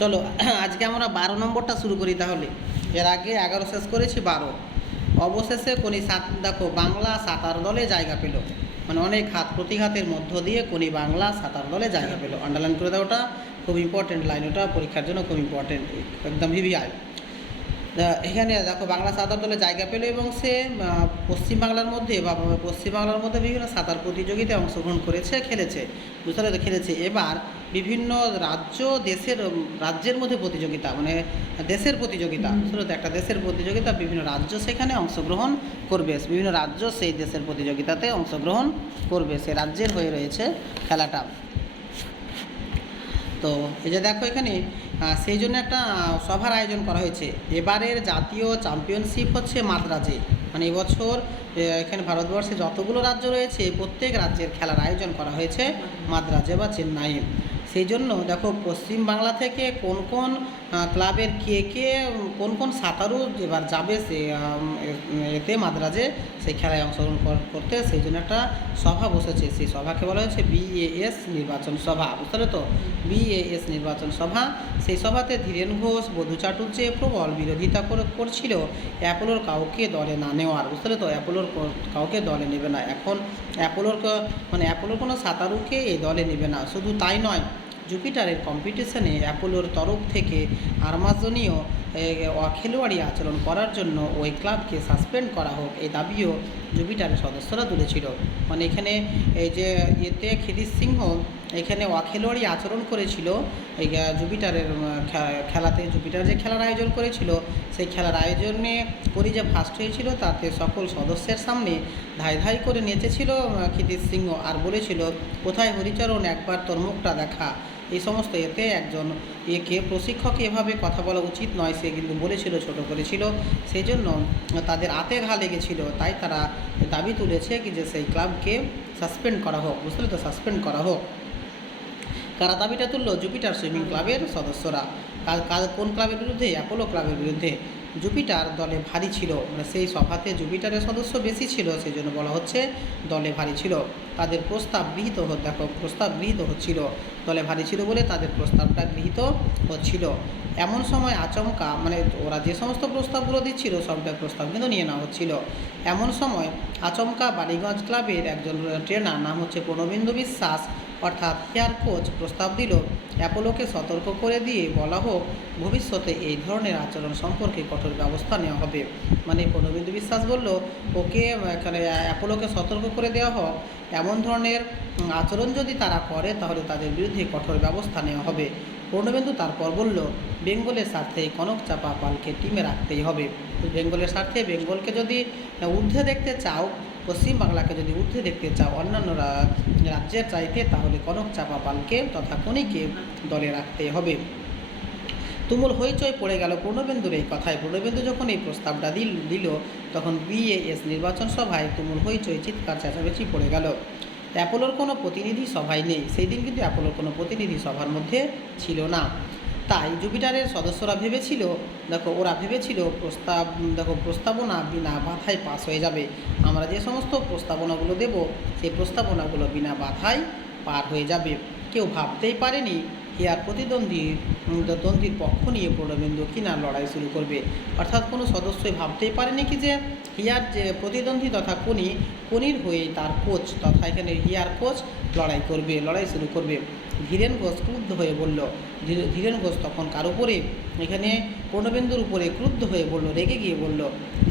চলো আজকে আমরা 12 নম্বরটা শুরু করি তাহলে। এর আগে 11 শেষ করেছি, 12 অবশেষে কোনি দেখো বাংলা সাঁতার দলে জায়গা পেল, মানে অনেক হাত প্রতিঘাতের মধ্য দিয়ে কোনি বাংলা সাঁতার দলে জায়গা পেল। আন্ডারলাইন করে দাও, ওটা খুব ইম্পর্টেন্ট লাইন, ওটা পরীক্ষার জন্য খুব ইম্পর্টেন্ট, একদম ভিভিআই। এখানে দেখো বাংলা সাঁতার দলে জায়গা পেল এবং সে পশ্চিমবাংলার মধ্যে বিভিন্ন সাঁতার প্রতিযোগিতায় অংশগ্রহণ করেছে, খেলেছে, বুঝতে পারলে, খেলেছে। এবার বিভিন্ন রাজ্যের মধ্যে প্রতিযোগিতা, মানে দেশের প্রতিযোগিতা, বুঝতে পারলে, একটা দেশের প্রতিযোগিতা, বিভিন্ন রাজ্য সেখানে অংশগ্রহণ করবে, বিভিন্ন রাজ্য সেই দেশের প্রতিযোগিতাতে অংশগ্রহণ করবে, সে রাজ্যের হয়ে রয়েছে খেলাটা। তো এই যে দেখো এখানে সেই জন্য একটা সভার আয়োজন করা হয়েছে। এবারের জাতীয় চ্যাম্পিয়নশিপ হচ্ছে মাদ্রাজে, মানে এবছর এখানে ভারতবর্ষে যতগুলো রাজ্য রয়েছে প্রত্যেক রাজ্যের খেলার আয়োজন করা হয়েছে মাদ্রাজে বা চেন্নাইয়ে। সেই জন্য দেখো পশ্চিমবাংলা থেকে কোন কোন ক্লাবের কোন কোন সাঁতারু এবার যাবে সে এতে মাদ্রাজে সেই খেলায় অংশগ্রহণ করতে, সেই জন্য একটা সভা বসেছে। সেই সভাকে বলা হয়েছে BAS নির্বাচন সভা, বুঝতে পারলে তো, BAS নির্বাচন সভা। সেই সভাতে ধীরেন ঘোষ, বধূ চাটুর্যে প্রবল বিরোধিতা করছিল অ্যাপোলোর কাউকে দলে না নেওয়ার, বুঝতে পারলে তো, অ্যাপোলোর কাউকে দলে নেবে না। এখন অ্যাপোলোর কোনো সাঁতারুকে এই দলে নেবে না। শুধু তাই নয়, জুপিটারের কম্পিটিশনে অ্যাপোলোর তরফ থেকে আর্মাজনীয় অখেলোয়াড়ি আচরণ করার জন্য ওই ক্লাবকে সাসপেন্ড করা হোক, এই দাবিও জুপিটারের সদস্যরা তুলেছিল। মানে এখানে এই যে ক্ষিতিশ সিংহ এখানে অখেলোয়াড়ি আচরণ করেছিল এই জুপিটারের খেলাতে, জুপিটার যে খেলার আয়োজন করেছিল সেই খেলার আয়োজনে করি যে ফার্স্ট হয়েছিল, তাতে সকল সদস্যের সামনে ধাই করে নেচেছিল ক্ষিতিশ সিংহ, আর বলেছিল কোথায় হরিচরণ, একবার তোর মুখটা দেখা। এই সমস্ত এতে একজন প্রশিক্ষক এভাবে কথা বলা উচিত নয়, সে কিন্তু বলেছিল, ছোট করেছিল, সেই জন্য তাদের আতে ঘা লেগেছিল। তাই তারা দাবি তুলেছে কি যে সেই ক্লাবকে সাসপেন্ড করা হোক, বুঝতে তো, সাসপেন্ড করা হোক। কারা দাবিটা তুললো? জুপিটার সুইমিং ক্লাবের সদস্যরা। কোন ক্লাবের বিরুদ্ধে? অ্যাপোলো ক্লাবের বিরুদ্ধে। জুপিটার দলে ভারী ছিল, মানে সেই সভাতে জুপিটারের সদস্য বেশি ছিল, সেই জন্য বলা হচ্ছে দলে ভারী ছিল। তাদের প্রস্তাব গৃহীত হচ্ছিল, দলে ভারী ছিল বলে তাদের প্রস্তাবটা গৃহীত হচ্ছিল। এমন সময় আচমকা, মানে ওরা যে সমস্ত প্রস্তাবগুলো দিচ্ছিল সবটা প্রস্তাব কিন্তু নিয়ে নেওয়া হচ্ছিল। এমন সময় আচমকা বালিগঞ্জ ক্লাবের একজন ট্রেনার, নাম হচ্ছে প্রণবেন্দু বিশ্বাস অর্থাৎ হেয়ার কোচ, প্রস্তাব দিল অ্যাপোলোকে সতর্ক করে দিয়ে বলা হোক ভবিষ্যতে এই ধরনের আচরণ সম্পর্কে কঠোর ব্যবস্থা নেওয়া হবে। মানে প্রণবেন্দু বিশ্বাস বলল ওকে এখানে অ্যাপোলোকে সতর্ক করে দেওয়া হোক, এমন ধরনের আচরণ যদি তারা করে তাহলে তাদের বিরুদ্ধে কঠোর ব্যবস্থা নেওয়া হবে। পূর্ণবেন্দু তারপর বলল বেঙ্গলের স্বার্থে কনক চাপা পালকে টিমে রাখতেই হবে। বেঙ্গলের স্বার্থে, বেঙ্গলকে যদি ঊর্ধ্বে দেখতে চাও, পশ্চিমবাংলাকে যদি ঊর্ধ্বে দেখতে চাও অন্যান্য রাজ্যের চাইতে, তাহলে কনক চাপা পালকে তথা কনিকে দলে রাখতে হবে। তুমুল হইচই পড়ে গেল পূর্ণবেন্দুর এই কথায়। পূর্ণবেন্দু যখন এই প্রস্তাবটা দিল তখন BAS নির্বাচন সভায় তুমুল হইচই, চিৎকার চেঁচামেচি পড়ে গেল। অ্যাপোলোর কোনো প্রতিনিধি সভায় নেই, সেই দিন কিন্তু অ্যাপোলোর কোনো প্রতিনিধি সভার মধ্যে ছিল না। তাই জুপিটারের সদস্যরা ভেবেছিল, ওরা ভেবেছিল প্রস্তাবনা বিনা বাধায় পাস হয়ে যাবে। আমরা যে সমস্ত প্রস্তাবনাগুলো দেব সেই প্রস্তাবনাগুলো বিনা বাধায় পার হয়ে যাবে। কেউ ভাবতেই পারেনি হেয়ার প্রতিদ্বন্দ্বীর পক্ষ নিয়ে পূর্ণবেন্দু কিনা লড়াই শুরু করবে। অর্থাৎ কোনো সদস্যই ভাবতেই পারেনি কি যে হিয়ার যে প্রতিদ্বন্দ্বী তথা কনির হয়ে তার কোচ তথা এখানে হিয়ার কোচ লড়াই শুরু করবে। ধীরেন ঘোষ ক্রুদ্ধ হয়ে বলল, ধীরেন ঘোষ তখন কার উপরে? এখানে পূর্ণবেন্দুর উপরে ক্রুদ্ধ হয়ে বলল, রেগে গিয়ে বলল,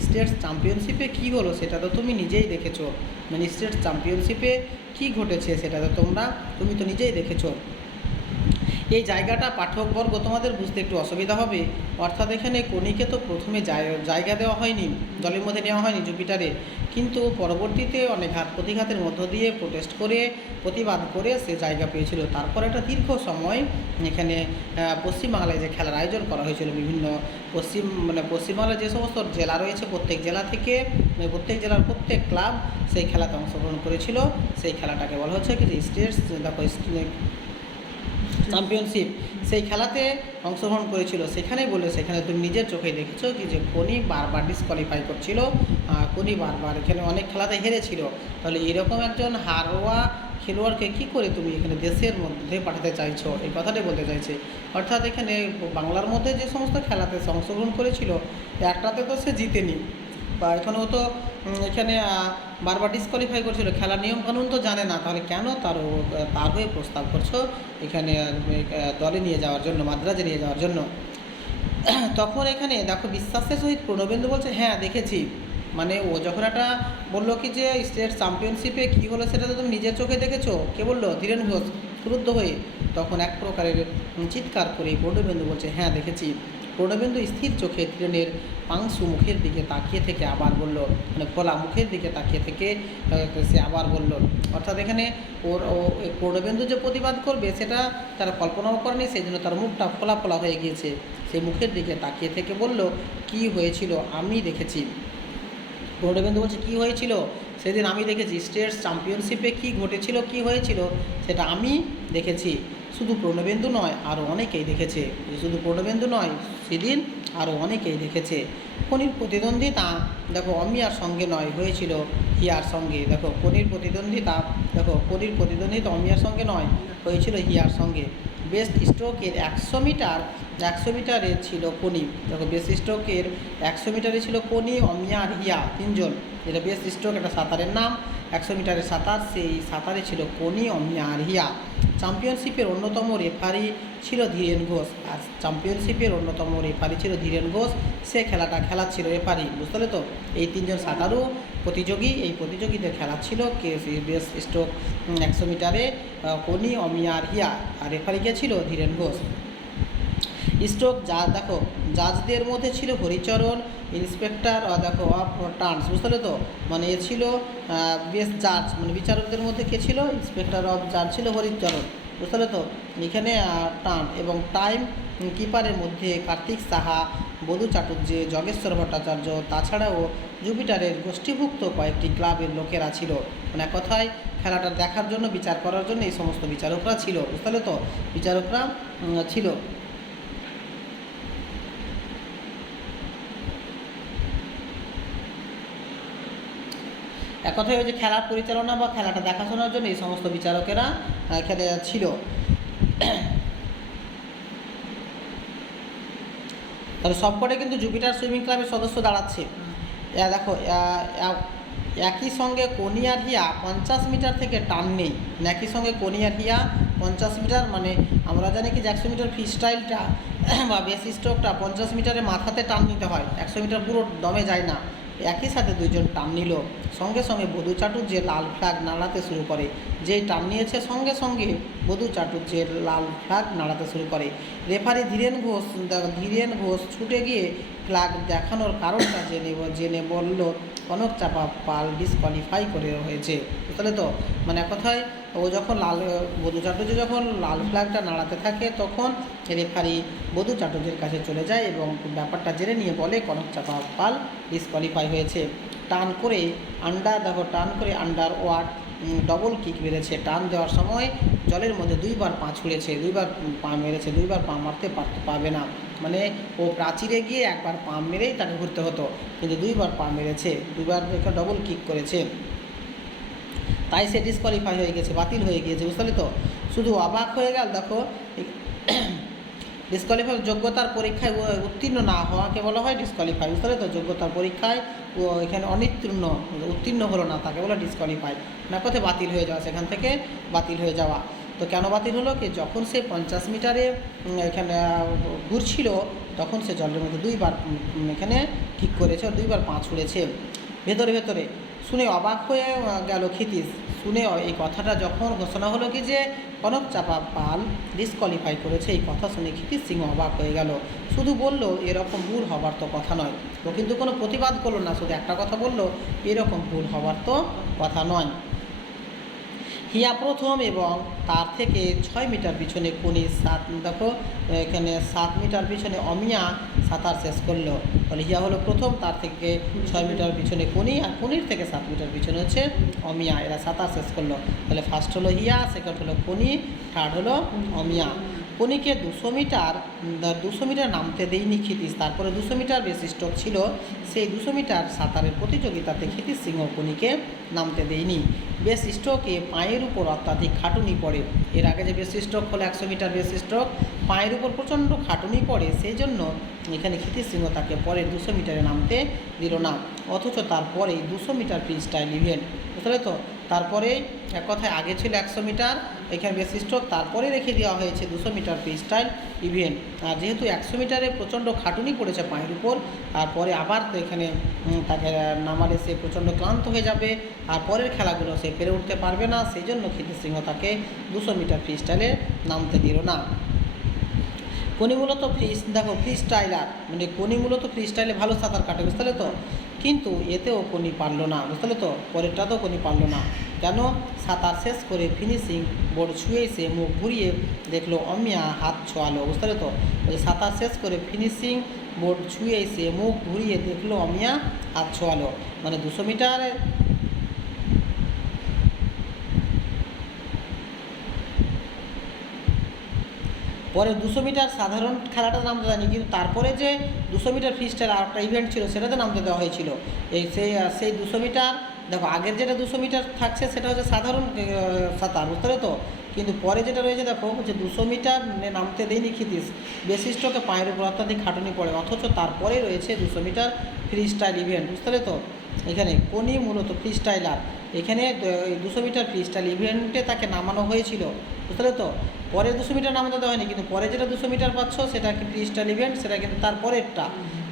স্টেট চ্যাম্পিয়নশিপে কী হলো সেটা তো তুমি নিজেই দেখেছো, মানে স্টেট চ্যাম্পিয়নশিপে কী ঘটেছে সেটা তো তুমি তো নিজেই দেখেছো। এই জায়গাটা পাঠকবর্গ তোমাদের বুঝতে একটু অসুবিধা হবে। অর্থাৎ এখানে কনিকে তো প্রথমে জায়গা দেওয়া হয়নি, দলের মধ্যে নেওয়া হয়নি জুপিটারে, কিন্তু পরবর্তীতে অনেক ঘাত প্রতিঘাতের মধ্য দিয়ে প্রতিবাদ করে সে জায়গা পেয়েছিল। তারপর একটা দীর্ঘ সময় এখানে পশ্চিমবাংলায় যে খেলার আয়োজন করা হয়েছিল, বিভিন্ন পশ্চিমবাংলার যে সমস্ত জেলা রয়েছে প্রত্যেক জেলার প্রত্যেক ক্লাব সেই খেলাতে অংশগ্রহণ করেছিল। সেই খেলাটাকে বলা হচ্ছে কি যে স্টেটস চ্যাম্পিয়নশিপ। সেই খেলাতে অংশগ্রহণ করেছিল। সেখানে তুমি নিজের চোখে দেখেছো কি যে কোনি বারবার ডিসকোয়ালিফাই করছিল, কোনি বারবার এখানে অনেক খেলাতে হেরেছিল। তাহলে এরকম একজন হারোয়া খেলোয়াড়কে কী করে তুমি এখানে দেশের মধ্যে পাঠাতে চাইছো, এই কথাটাই বলতে চাইছে। অর্থাৎ এখানে বাংলার মধ্যে যে সমস্ত খেলাতে সে অংশগ্রহণ করেছিল, একটাতে তো সে জিতেনি, বা এখানেও তো এখানে বারবার ডিসকোয়ালিফাই করছিল, খেলার নিয়মকানুন তো জানে না, তাহলে কেন তার হয়ে প্রস্তাব করছো এখানে দলে নিয়ে যাওয়ার জন্য, মাদ্রাজে নিয়ে যাওয়ার জন্য। তখন এখানে দেখো বিশ্বাসের সহিত প্রণবেন্দু বলছে হ্যাঁ দেখেছি। মানে ও যখন একটা বললো কি যে স্টেট চ্যাম্পিয়নশিপে কী হলো সেটা তো তুমি নিজের চোখে দেখেছো, কে বললো? ধীরেন ঘোষ ক্রুদ্ধ হয়ে তখন এক প্রকারের চিৎকার করে প্রণবেন্দু বলছে হ্যাঁ দেখেছি। প্রণবেন্দু স্থির চোখে ধীরেনের পাংশু মুখের দিকে তাকিয়ে থেকে আবার বলল, মানে খোলা মুখের দিকে তাকিয়ে থেকে সে আবার বলল। অর্থাৎ এখানে প্রণবেন্দু যে প্রতিবাদ করবে সেটা তারা কল্পনাও করেনি, সেই জন্য তার মুখটা ফোলা ফোলা হয়ে গিয়েছে। সে মুখের দিকে তাকিয়ে থেকে বলল কি হয়েছিল আমি দেখেছি। প্রণবেন্দু বলছে কী হয়েছিল সেদিন আমি দেখেছি, স্টেট চ্যাম্পিয়নশিপে কী ঘটেছিল কী হয়েছিল সেটা আমি দেখেছি। শুধু প্রণবেন্দু নয় আরও অনেকেই দেখেছে, শুধু প্রণবেন্দু নয় সেদিন আরও অনেকেই দেখেছে। কনির প্রতিদ্বন্দ্বিতা দেখো অমিয়ার সঙ্গে নয়, হয়েছিল হিয়ার সঙ্গে। দেখো কনির প্রতিদ্বন্দ্বিতা অমিয়ার সঙ্গে নয়, হয়েছিল হিয়ার সঙ্গে। বেস্ট স্ট্রোকের 100 মিটারে ছিল কনি। দেখো বেস্ট স্ট্রোকের 100 মিটারে ছিল কনি, অমিয়া আর হিয়া, তিনজন। এটা বেস্ট স্ট্রোক একটা সাঁতারের নাম, 100 মিটারের সাঁতার, সেই সাঁতারে ছিল কনি, অমিয়া আর হিয়া। চ্যাম্পিয়নশিপের অন্যতম রেফারি ছিল ধীরেন ঘোষ, আর চ্যাম্পিয়নশিপের অন্যতম রেফারি ছিল ধীরেন ঘোষ, সে খেলাটা খেলাচ্ছিল রেফারি, বুঝতে পারলে তো? এই তিনজন সাঁতারু প্রতিযোগী, এই প্রতিযোগীদের খেলাচ্ছিল কে বেস্ট স্ট্রোক 100 মিটারে কনি, অমিয়া আর হিয়া, আর রেফারি কে ছিল ধীরেন ঘোষ। স্ট্রোক দেখো জাজদের মধ্যে ছিল হরিচরণ, ইন্সপেক্টর দেখো অফ টার্নস, বুঝতে পারলে তো? মানে এ ছিল বেস্ট জাজ, মানে বিচারকদের মধ্যে কে ছিল? ইন্সপেক্টর অফ জাজ ছিল হরিচরণ, বুঝতে পারলে তো? এখানে টার্ন এবং টাইম কিপারের মধ্যে কার্তিক সাহা, বধূ চাটুর্য, জগেশ্বর ভট্টাচার্য, তাছাড়াও জুপিটারের গোষ্ঠীভুক্ত কয়েকটি ক্লাবের লোকেরা ছিল। মানে কথায় খেলাটা দেখার জন্য, বিচার করার জন্য এই সমস্ত বিচারকরা ছিল, বুঝতে পারলে তো? বিচারকরা ছিল। এক কথায় ওই যে খেলার পরিচালনা বা খেলাটা দেখাশোনার জন্য এই সমস্ত বিচারকেরা এখানে ছিল। তবে সবকটা কিন্তু জুপিটার সুইমিং ক্লাবের সদস্য দাঁড়াচ্ছে। দেখো একই সঙ্গে কনি আর হিয়া 50 মিটার থেকে টান নেই, একই সঙ্গে কনি আর হিয়া 50 মিটার, মানে আমরা জানি কি যে 100 মিটার ফ্রি স্টাইলটা বা বেস স্ট্রোকটা 50 মিটারে মাথাতে টান নিতে হয়, 100 মিটার পুরো দমে যায় না। একই সাথে দুইজন টান নিল, সঙ্গে সঙ্গে বধূ চাটুর্যের লাল ফ্ল্যাগ নাড়াতে শুরু করে। যেই টান নিয়েছে সঙ্গে সঙ্গে বধূ চাটুর্যের লাল ফ্ল্যাগ নাড়াতে শুরু করে। রেফারি ধীরেন ঘোষ ছুটে গিয়ে ফ্ল্যাগ দেখানোর কারণটা জেনে বলল কনক চাপা পাল ডিসকোয়ালিফাই করে হয়েছে, বুঝতে তো? মানে কথায় ও যখন বধূ চাটুর্য যখন লাল ফ্ল্যাগটা নাড়াতে থাকে তখন রেফারি বধূ চাটুর্যের কাছে চলে যায় এবং ব্যাপারটা জেনে নিয়ে বলে কনক চাপা পাল ডিসকোয়ালিফাই হয়েছে। টান করে আন্ডার ওয়ার্ড ডবল কিক মেরেছে। টান দেওয়ার সময় জলের মধ্যে 2বার পা ছুঁড়েছে, 2বার পা মেরেছে, 2বার পা মারতে পারবে না। মানে ও প্রাচীরে গিয়ে একবার পা মেরেই তাকে ঘুরতে হতো, কিন্তু 2বার পা মেরেছে, 2বার ডবল কিক করেছে, তাই সে ডিসকোয়ালিফাই হয়ে গেছে, বাতিল হয়ে গিয়েছে, বুঝতে পারলে তো? শুধু অবাক হয়ে গেল, দেখো ডিসকোয়ালিফাই যোগ্যতার পরীক্ষায় উত্তীর্ণ না হওয়াকে বলা হয় ডিসকোয়ালিফাই, বুঝতে পারলে তো? যোগ্যতার পরীক্ষায় ও এখানে উত্তীর্ণ হলো না, তাকে বলা ডিসকোয়ালিফাই, না কোথায় বাতিল হয়ে যাওয়া, সেখান থেকে বাতিল হয়ে যাওয়া। তো কেন বাতিল হলো কি, যখন সে 50 মিটারে এখানে ঘুরছিল তখন সে জলের মধ্যে 2বার এখানে কিক করেছে, 2বার পা ছুঁড়েছে ভেতরে। শুনে অবাক হয়ে গেল ক্ষিতীশ। শুনে এই কথাটা যখন ঘোষণা হলো কি যে কনক চাপা পাল ডিসকোয়ালিফাই করেছে, এই কথা শুনে ক্ষিতীশ সিংহ অবাক হয়ে গেল। শুধু বলল এরকম ভুল হবার তো কথা নয়, ও কিন্তু কোনো প্রতিবাদ করলো না, শুধু একটা কথা বলল এরকম ভুল হবার তো কথা নয়। হিয়া প্রথম এবং তার থেকে 6 মিটার পিছনে কনি দেখো এখানে 7 মিটার পিছনে অমিয়া সাঁতার শেষ করলো। তাহলে হিয়া হলো প্রথম, তার থেকে 6 মিটার পিছনে কনি, আর কনির থেকে 7 মিটার পিছনে হচ্ছে অমিয়া, এরা সাঁতার শেষ করলো। তাহলে ফার্স্ট হলো হিয়া, সেকেন্ড হলো কনি, থার্ড হলো অমিয়া। কনিকে 200 মিটার নামতে দেয়নি ক্ষিতিশ। তারপরে 200 মিটার বেস স্ট্রোক ছিল, সেই 200 মিটার সাঁতারের প্রতিযোগিতাতে ক্ষিতিশ সিংহ কনিকে নামতে দেয়নি। বেস স্ট্রোকে পায়ের উপর অত্যাধিক খাটুনি পড়ে। এর আগে যে বেস স্ট্রোক হলো 100 মিটার বেস স্ট্রোক, পায়ের উপর প্রচণ্ড খাটুনি পড়ে, সেই জন্য এখানে ক্ষিতিশ সিংহ তাকে পরের 200 মিটারে নামতে দিল না। অথচ তারপরে 200 মিটার ফ্রি স্টাইল ইভেন্ট, বুঝলে তো, তারপরে এক কথায় আগে ছিল 100 মিটার, এখানে বেস স্ট্রোক, তারপরে রেখে দেওয়া হয়েছে 200 মিটার ফ্রি স্টাইল ইভেন্ট। আর যেহেতু 100 মিটারে প্রচণ্ড খাটুনি পড়েছে পায়ের উপর, আর পরে আবার তো এখানে তাকে নামালে সে প্রচণ্ড ক্লান্ত হয়ে যাবে, আর পরের খেলাগুলো সে পেরে উঠতে পারবে না, সেই জন্য ক্ষিতিশ সিংহ তাকে 200 মিটার ফ্রি স্টাইলে নামতে দিল না। কনি মূলত ফ্রি স্টাইলার, মানে কনি মূলত ফ্রি স্টাইলে ভালো সাঁতার কাটে, বুঝতে তো, কিন্তু এতেও কনি পারল না, বুঝতে তো, পরেরটাতেও কনি পারল না। কেন? সাঁতার শেষ করে ফিনিশিং বোর্ড ছুঁয়ে এসে মুখ ঘুরিয়ে দেখলো অমিয়া হাত ছোঁয়ালো, বুঝতে তো, সাঁতার শেষ করে ফিনিশিং বোর্ড ছুঁয়ে এসে মুখ ঘুরিয়ে দেখলো অমিয়া হাত ছোঁয়ালো, মানে 200 মিটারে পরে 200 মিটার সাধারণ খেলাটা নামতে দেয়নি, কিন্তু তারপরে যে 200 মিটার ফ্রি স্টাইল আর একটা ইভেন্ট ছিল সেটাতে নামতে দেওয়া হয়েছিল। সেই 200 মিটার, দেখো আগের যেটা 200 মিটার থাকছে সেটা হচ্ছে সাধারণ সাঁতার, বুঝতে তো, কিন্তু পরে যেটা রয়েছে দেখো যে 200 মিটার নামতে দেয়নি ক্ষিতিশ, বেস স্ট্রোকে পায়ের উপর অত্যাধিক খাটুনি পড়ে, অথচ তারপরে রয়েছে 200 মিটার ফ্রি স্টাইল ইভেন্ট, বুঝতে তো। এখানে কোনি মূলত ফ্রি স্টাইলার, এখানে 200 মিটার ফ্রি স্টাইল ইভেন্টে তাকে নামানো হয়েছিল, বুঝতে তো। পরে 200 মিটার নামাতে দেওয়া হয়নি, কিন্তু পরে যেটা 200 মিটার পাচ্ছ সেটা কি ফ্রি স্টাইল ইভেন্ট, সেটা কিন্তু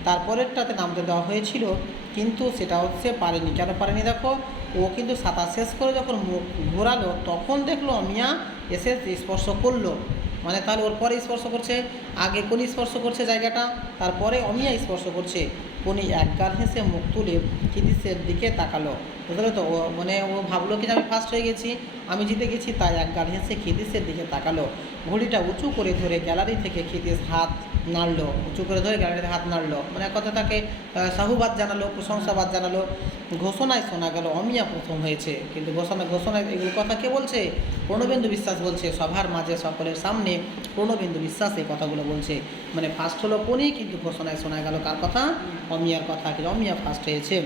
তারপরেরটাতে নামতে দেওয়া হয়েছিল, কিন্তু সেটা হচ্ছে পারেনি। কেন পারেনি? দেখো ও কিন্তু সাঁতার শেষ করে যখন মুখ ঘোরালো তখন দেখলো অমিয়া এসে স্পর্শ করলো, মানে তাহলে ওর পরে স্পর্শ করছে, আগে কোনি স্পর্শ করছে জায়গাটা, তারপরে অমিয়া স্পর্শ করছে। কোনি একগাল হেসে মুখ তুলে ক্ষিতিশের দিকে তাকালো, বুঝলে তো, ও মানে ও ভাবলো কি আমি ফার্স্ট হয়ে গেছি, আমি জিতে গেছি, তাই একগাল হেসে ক্ষিতিশের দিকে তাকালো। ঘড়িটা উঁচু করে ধরে গ্যালারি থেকে ক্ষিতিশ হাত নাড়লো, উঁচু করে ধরে গ্যালারিতে হাত নাড়লো, মানে এক কথা তাকে সাহুবাদ জানালো, প্রশংসাবাদ জানালো। ঘোষণায় শোনা গেল অমিয়া প্রথম হয়েছে, কিন্তু ঘোষণায় এগুলো কথা কে বলছে? প্রণবেন্দু বিশ্বাস বলছে, সভার মাঝে সকলের সামনে প্রণবেন্দু বিশ্বাস এই কথাগুলো বলছে, মানে ফার্স্ট হলো কোনি, কিন্তু ঘোষণায় শোনা গেল কার কথা? অমিয়ার কথা, কিন্তু অমিয়া ফার্স্ট হয়েছে।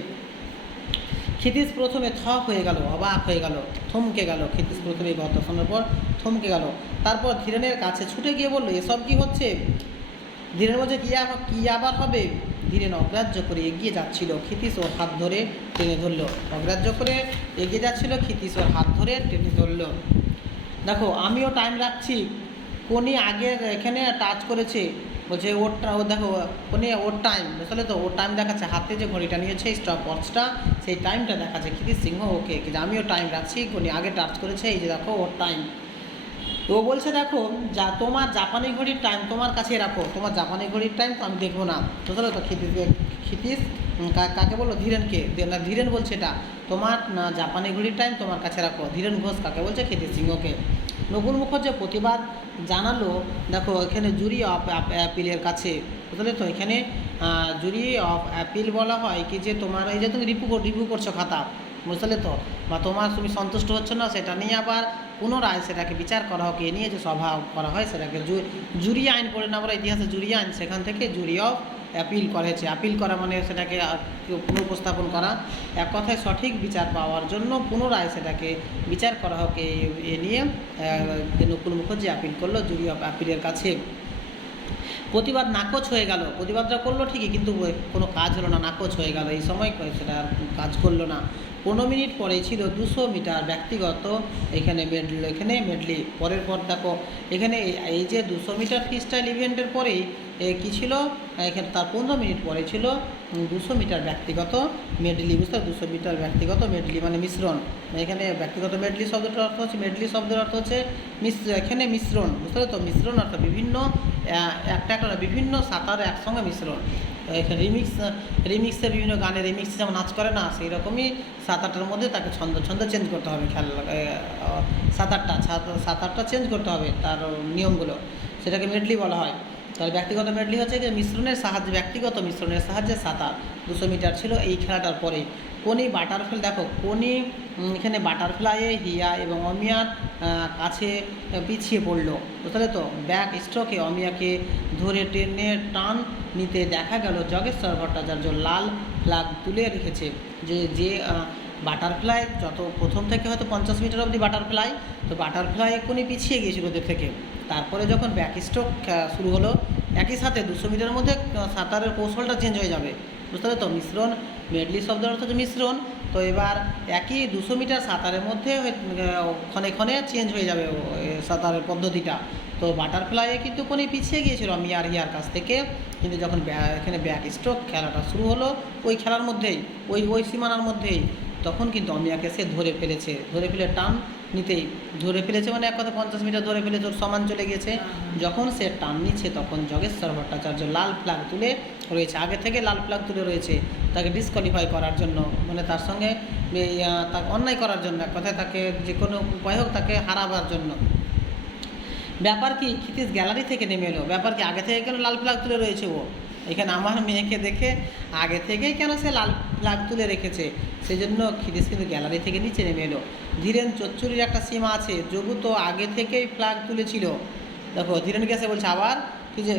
ক্ষিতিশ প্রথমে হয়ে গেল, অবাক হয়ে গেল, থমকে গেল। ক্ষিতিশ প্রথমে কথা শোনার পর থমকে গেল, তারপর ধীরেনের কাছে ছুটে গিয়ে বললো, এসব কি হচ্ছে? ধীরেন বলছে, কি আবার হবে? ধীরেন অগ্রাহ্য করে এগিয়ে যাচ্ছিল, ক্ষিতিশ ওর হাত ধরে টেনে ধরলো। অগ্রাহ্য করে এগিয়ে যাচ্ছিল, ক্ষিতিশ ওর হাত ধরে টেনে ধরলো। দেখো আমিও টাইম রাখছি, কোনি আগের এখানে টাচ করেছে, বলছে ও দেখো কোনি ওর টাইম, বুঝলে তো, ওর টাইম দেখাচ্ছে, হাতে যে ঘড়িটা নিয়েছে স্টপ ওয়াচটা, সেই টাইমটা দেখাচ্ছে ক্ষিতিশ সিংহ ওকে, যে আমিও টাইম রাখছি, কোনি আগে টাচ করেছে, এই যে দেখো ওর টাইম। তো ও বলছে দেখো তোমার জাপানি ঘড়ির টাইম তোমার কাছে রাখো, তোমার জাপানি ঘড়ির টাইম তো আমি দেখবো না, বুঝলে তো। ক্ষিতিশ কাকে বললো? ধীরেনকে। না, ধীরেন বলছে এটা তোমার জাপানি ঘড়ির টাইম তোমার কাছে রাখো। ধীরেন ঘোষ কাকে বলছে? ক্ষিতিশ সিংহকে। নকুল মুখার্জি প্রতিবাদ জানালো, দেখো এখানে জুরি অফ অ্যাপিলের কাছে, বুঝলে তো, এখানে জুরি অফ অ্যাপিল বলা হয় কি যে তোমার এই যে তুমি রিভিউ করছো খাতা, বুঝলে তো, বা তুমি সন্তুষ্ট হচ্ছ না, সেটা নিয়ে আবার পুনরায় সেটাকে বিচার করা হোক, এ নিয়ে যে সভা করা হয় সেটাকে জুরি আইন পড়ে না, আমরা ইতিহাসে জুরি আইন, সেখান থেকে জুরি অফ অ্যাপিল করা হয়েছে। অ্যাপিল করা মানে সেটাকে পুনঃউপস্থাপন করা, এক কথায় সঠিক বিচার পাওয়ার জন্য পুনরায় সেটাকে বিচার করা হোক, এ নিয়ে নকুল মুখার্জি আপিল করলো জুরি অফ অ্যাপিলের কাছে। প্রতিবাদ নাকচ হয়ে গেল, প্রতিবাদটা করলো ঠিকই, কিন্তু কোনো কাজ হলো না, নাকচ হয়ে গেল, এই সময় সেটা আর কাজ করলো না। 15 মিনিট পরেই ছিল 200 মিটার ব্যক্তিগত এখানে মেডলি। পরের পর দেখো এখানে এই যে 200 মিটার ফ্রি স্টাইল ইভেন্টের পরেই কী ছিল, এখানে তার 15 মিনিট পরে ছিল 200 মিটার ব্যক্তিগত মেডলি, বুঝতে 200 মিটার ব্যক্তিগত মেডলি মানে মিশ্রণ। এখানে ব্যক্তিগত মেডলি শব্দটার অর্থ হচ্ছে, মেডলি শব্দের অর্থ হচ্ছে এখানে মিশ্রণ, বুঝতে তো, মিশ্রণ অর্থাৎ বিভিন্ন একটা বিভিন্ন সাঁতার একসঙ্গে মিশ্রণ। এখানে রিমিক্সে বিভিন্ন গানে রিমিক্সে যেমন নাচ করে না, সেই রকমই সাঁতারটার মধ্যে তাকে ছন্দ চেঞ্জ করতে হবে, সাঁতারটা চেঞ্জ করতে হবে তার নিয়মগুলো, সেটাকে মেডলি বলা হয়। তাহলে ব্যক্তিগত মেডলি হচ্ছে যে ব্যক্তিগত মিশ্রণের সাহায্যে সাঁতার 200 মিটার ছিল এই খেলাটার পরেই। কোনি বাটারফ্লাই, দেখো কোনি এখানে বাটারফ্লাইয়ে হিয়া এবং অমিয়ার কাছে পিছিয়ে পড়লো, বুঝতে তো। ব্যাক স্ট্রোকে অমিয়াকে ধরে টেনে টান নিতে দেখা গেল জগেশ্বর ভট্টাচার্য লাল ফ্ল্যাগ তুলে রেখেছে। যে বাটারফ্লাই যত প্রথম থেকে হয়তো 50 মিটার অবধি বাটারফ্লাই, তো বাটারফ্লাই কোনি পিছিয়ে গিয়েছিল ওদের থেকে। তারপরে যখন ব্যাক স্ট্রোক শুরু হলো, একই সাথে 200 মিটারের মধ্যে সাঁতারের কৌশলটা চেঞ্জ হয়ে যাবে, বুঝতে পারছো তো। মিশ্রণ, মেডলি শব্দের অর্থ হচ্ছে মিশ্রণ। তো এবার একই 200 মিটার সাঁতারের মধ্যে ক্ষণে ক্ষণে চেঞ্জ হয়ে যাবে সাঁতারের পদ্ধতিটা। তো বাটারফ্লাইয়ে কিন্তু কোনি পিছিয়ে গিয়েছিল অমিয়া আর হিয়ার কাছ থেকে, কিন্তু যখন এখানে ব্যাক স্ট্রোক খেলাটা শুরু হলো ওই খেলার মধ্যেই, ওই সীমানার মধ্যেই, তখন কিন্তু অমিয়াকে সে ধরে ফেলেছে, ধরে ফেলে টান নিতেই ধরে ফেলেছে, মানে এক কথা 50 মিটার ধরে ফেলে তোর সমান চলে গেছে। যখন সে টান নিচ্ছে তখন জগেশ্বর ভট্টাচার্য লাল ফ্ল্যাগ তুলে রয়েছে, আগে থেকে লাল ফ্ল্যাগ তুলে রয়েছে তাকে ডিসকোয়ালিফাই করার জন্য, মানে তার সঙ্গে তাকে অন্যায় করার জন্য, এক কথায় তাকে যে কোনো উপায় হোক তাকে হারাবার জন্য। ব্যাপার কি, ক্ষিতিশ গ্যালারি থেকে নেমে এলো, ব্যাপার কি আগে থেকে কেন লাল ফ্ল্যাগ তুলে রয়েছে ও, এখানে আমার মেয়েকে দেখে আগে থেকেই কেন সে লাল ফ্ল্যাগ তুলে রেখেছে, সেই জন্য ক্ষিতিশ কিন্তু গ্যালারি থেকে নিচে নেমে এলো। ধীরেন চচ্চুরির একটা সীমা আছে, যোগু তো আগে থেকেই ফ্ল্যাগ তুলেছিল। দেখো ধীরেনকে এসে বলছে আবার কি যে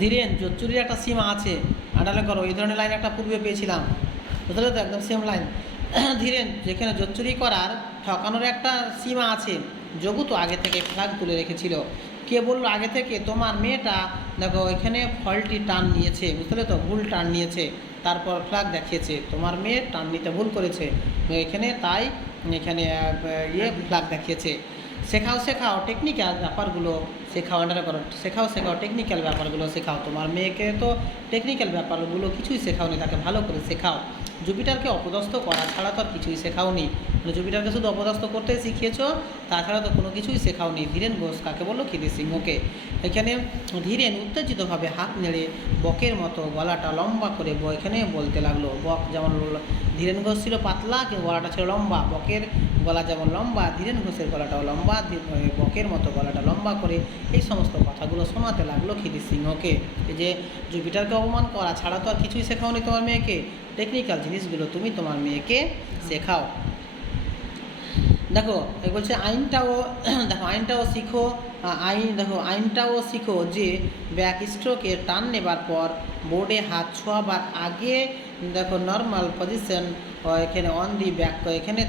ধীরেন চচ্চুরির একটা সীমা আছে, আন্ডারলাইন করো, এই ধরনের লাইন একটা পূর্বে পেয়েছিলাম, বুঝলে তো, একদম সেম লাইন। ধীরেন যেখানে জচ্চুরি করার ঠকানোর একটা সীমা আছে, যোগু তো আগে থেকে ফ্ল্যাগ তুলে রেখেছিল। কে বললো আগে থেকে, তোমার মেয়েটা দেখো এখানে ফল্টি টার্ন নিয়েছে, বুঝলে তো, ভুল টার্ন নিয়েছে, তারপর ফ্ল্যাগ দেখিয়েছে, তোমার মেয়ে টার্ন নিতে ভুল করেছে এখানে, তাই এখানে ফ্ল্যাগ দেখিয়েছে। শেখাও টেকনিক্যাল ব্যাপারগুলো শেখাও, আন্ডারে করো, শেখাও টেকনিক্যাল ব্যাপারগুলো শেখাও। তোমার মেয়েকে তো টেকনিক্যাল ব্যাপারগুলো কিছুই শেখাওনি, তাকে ভালো করে শেখাও। জুপিটারকে অপদস্থ করা ছাড়া তো আর কিছুই শেখাওনি, মানে জুপিটারকে শুধু অপদস্থ করতে শিখিয়েছো, তাছাড়া তো কোনো কিছুই শেখাওনি। ধীরেন ঘোষ কাকে বললো, ক্ষিতিশ সিংহকে। এখানে ধীরেন উত্তেজিতভাবে হাত নেড়ে বকের মতো গলাটা লম্বা করে এখানে বলতে লাগলো। বক যেমন ধীরেন ঘোষ ছিল পাতলা, কিন্তু গলাটা ছিল লম্বা, বকের গলা যেমন লম্বা ধীরেন ঘোষের গলাটাও লম্বা, বকের মতো গলাটা লম্বা করে এই সমস্ত কথাগুলো শোনাতে লাগলো ক্ষিতিশ সিংহকে। এই যে জুপিটারকে অপমান করা ছাড়া তো আর কিছুই শেখাওনি তোমার মেয়েকে, টেকনিক্যাল জিনিসগুলো তুমি তোমার মেয়েকে শেখাও। দেখো বলছে আইনটাও দেখো আইনটাও শিখো, আইনটাও শিখো যে ব্যাক স্ট্রোকে টান নেবার পর বোর্ডে হাত ছোঁয়াবার আগে দেখো নর্মাল পজিশন এখানে অন দি ব্যাক এখানে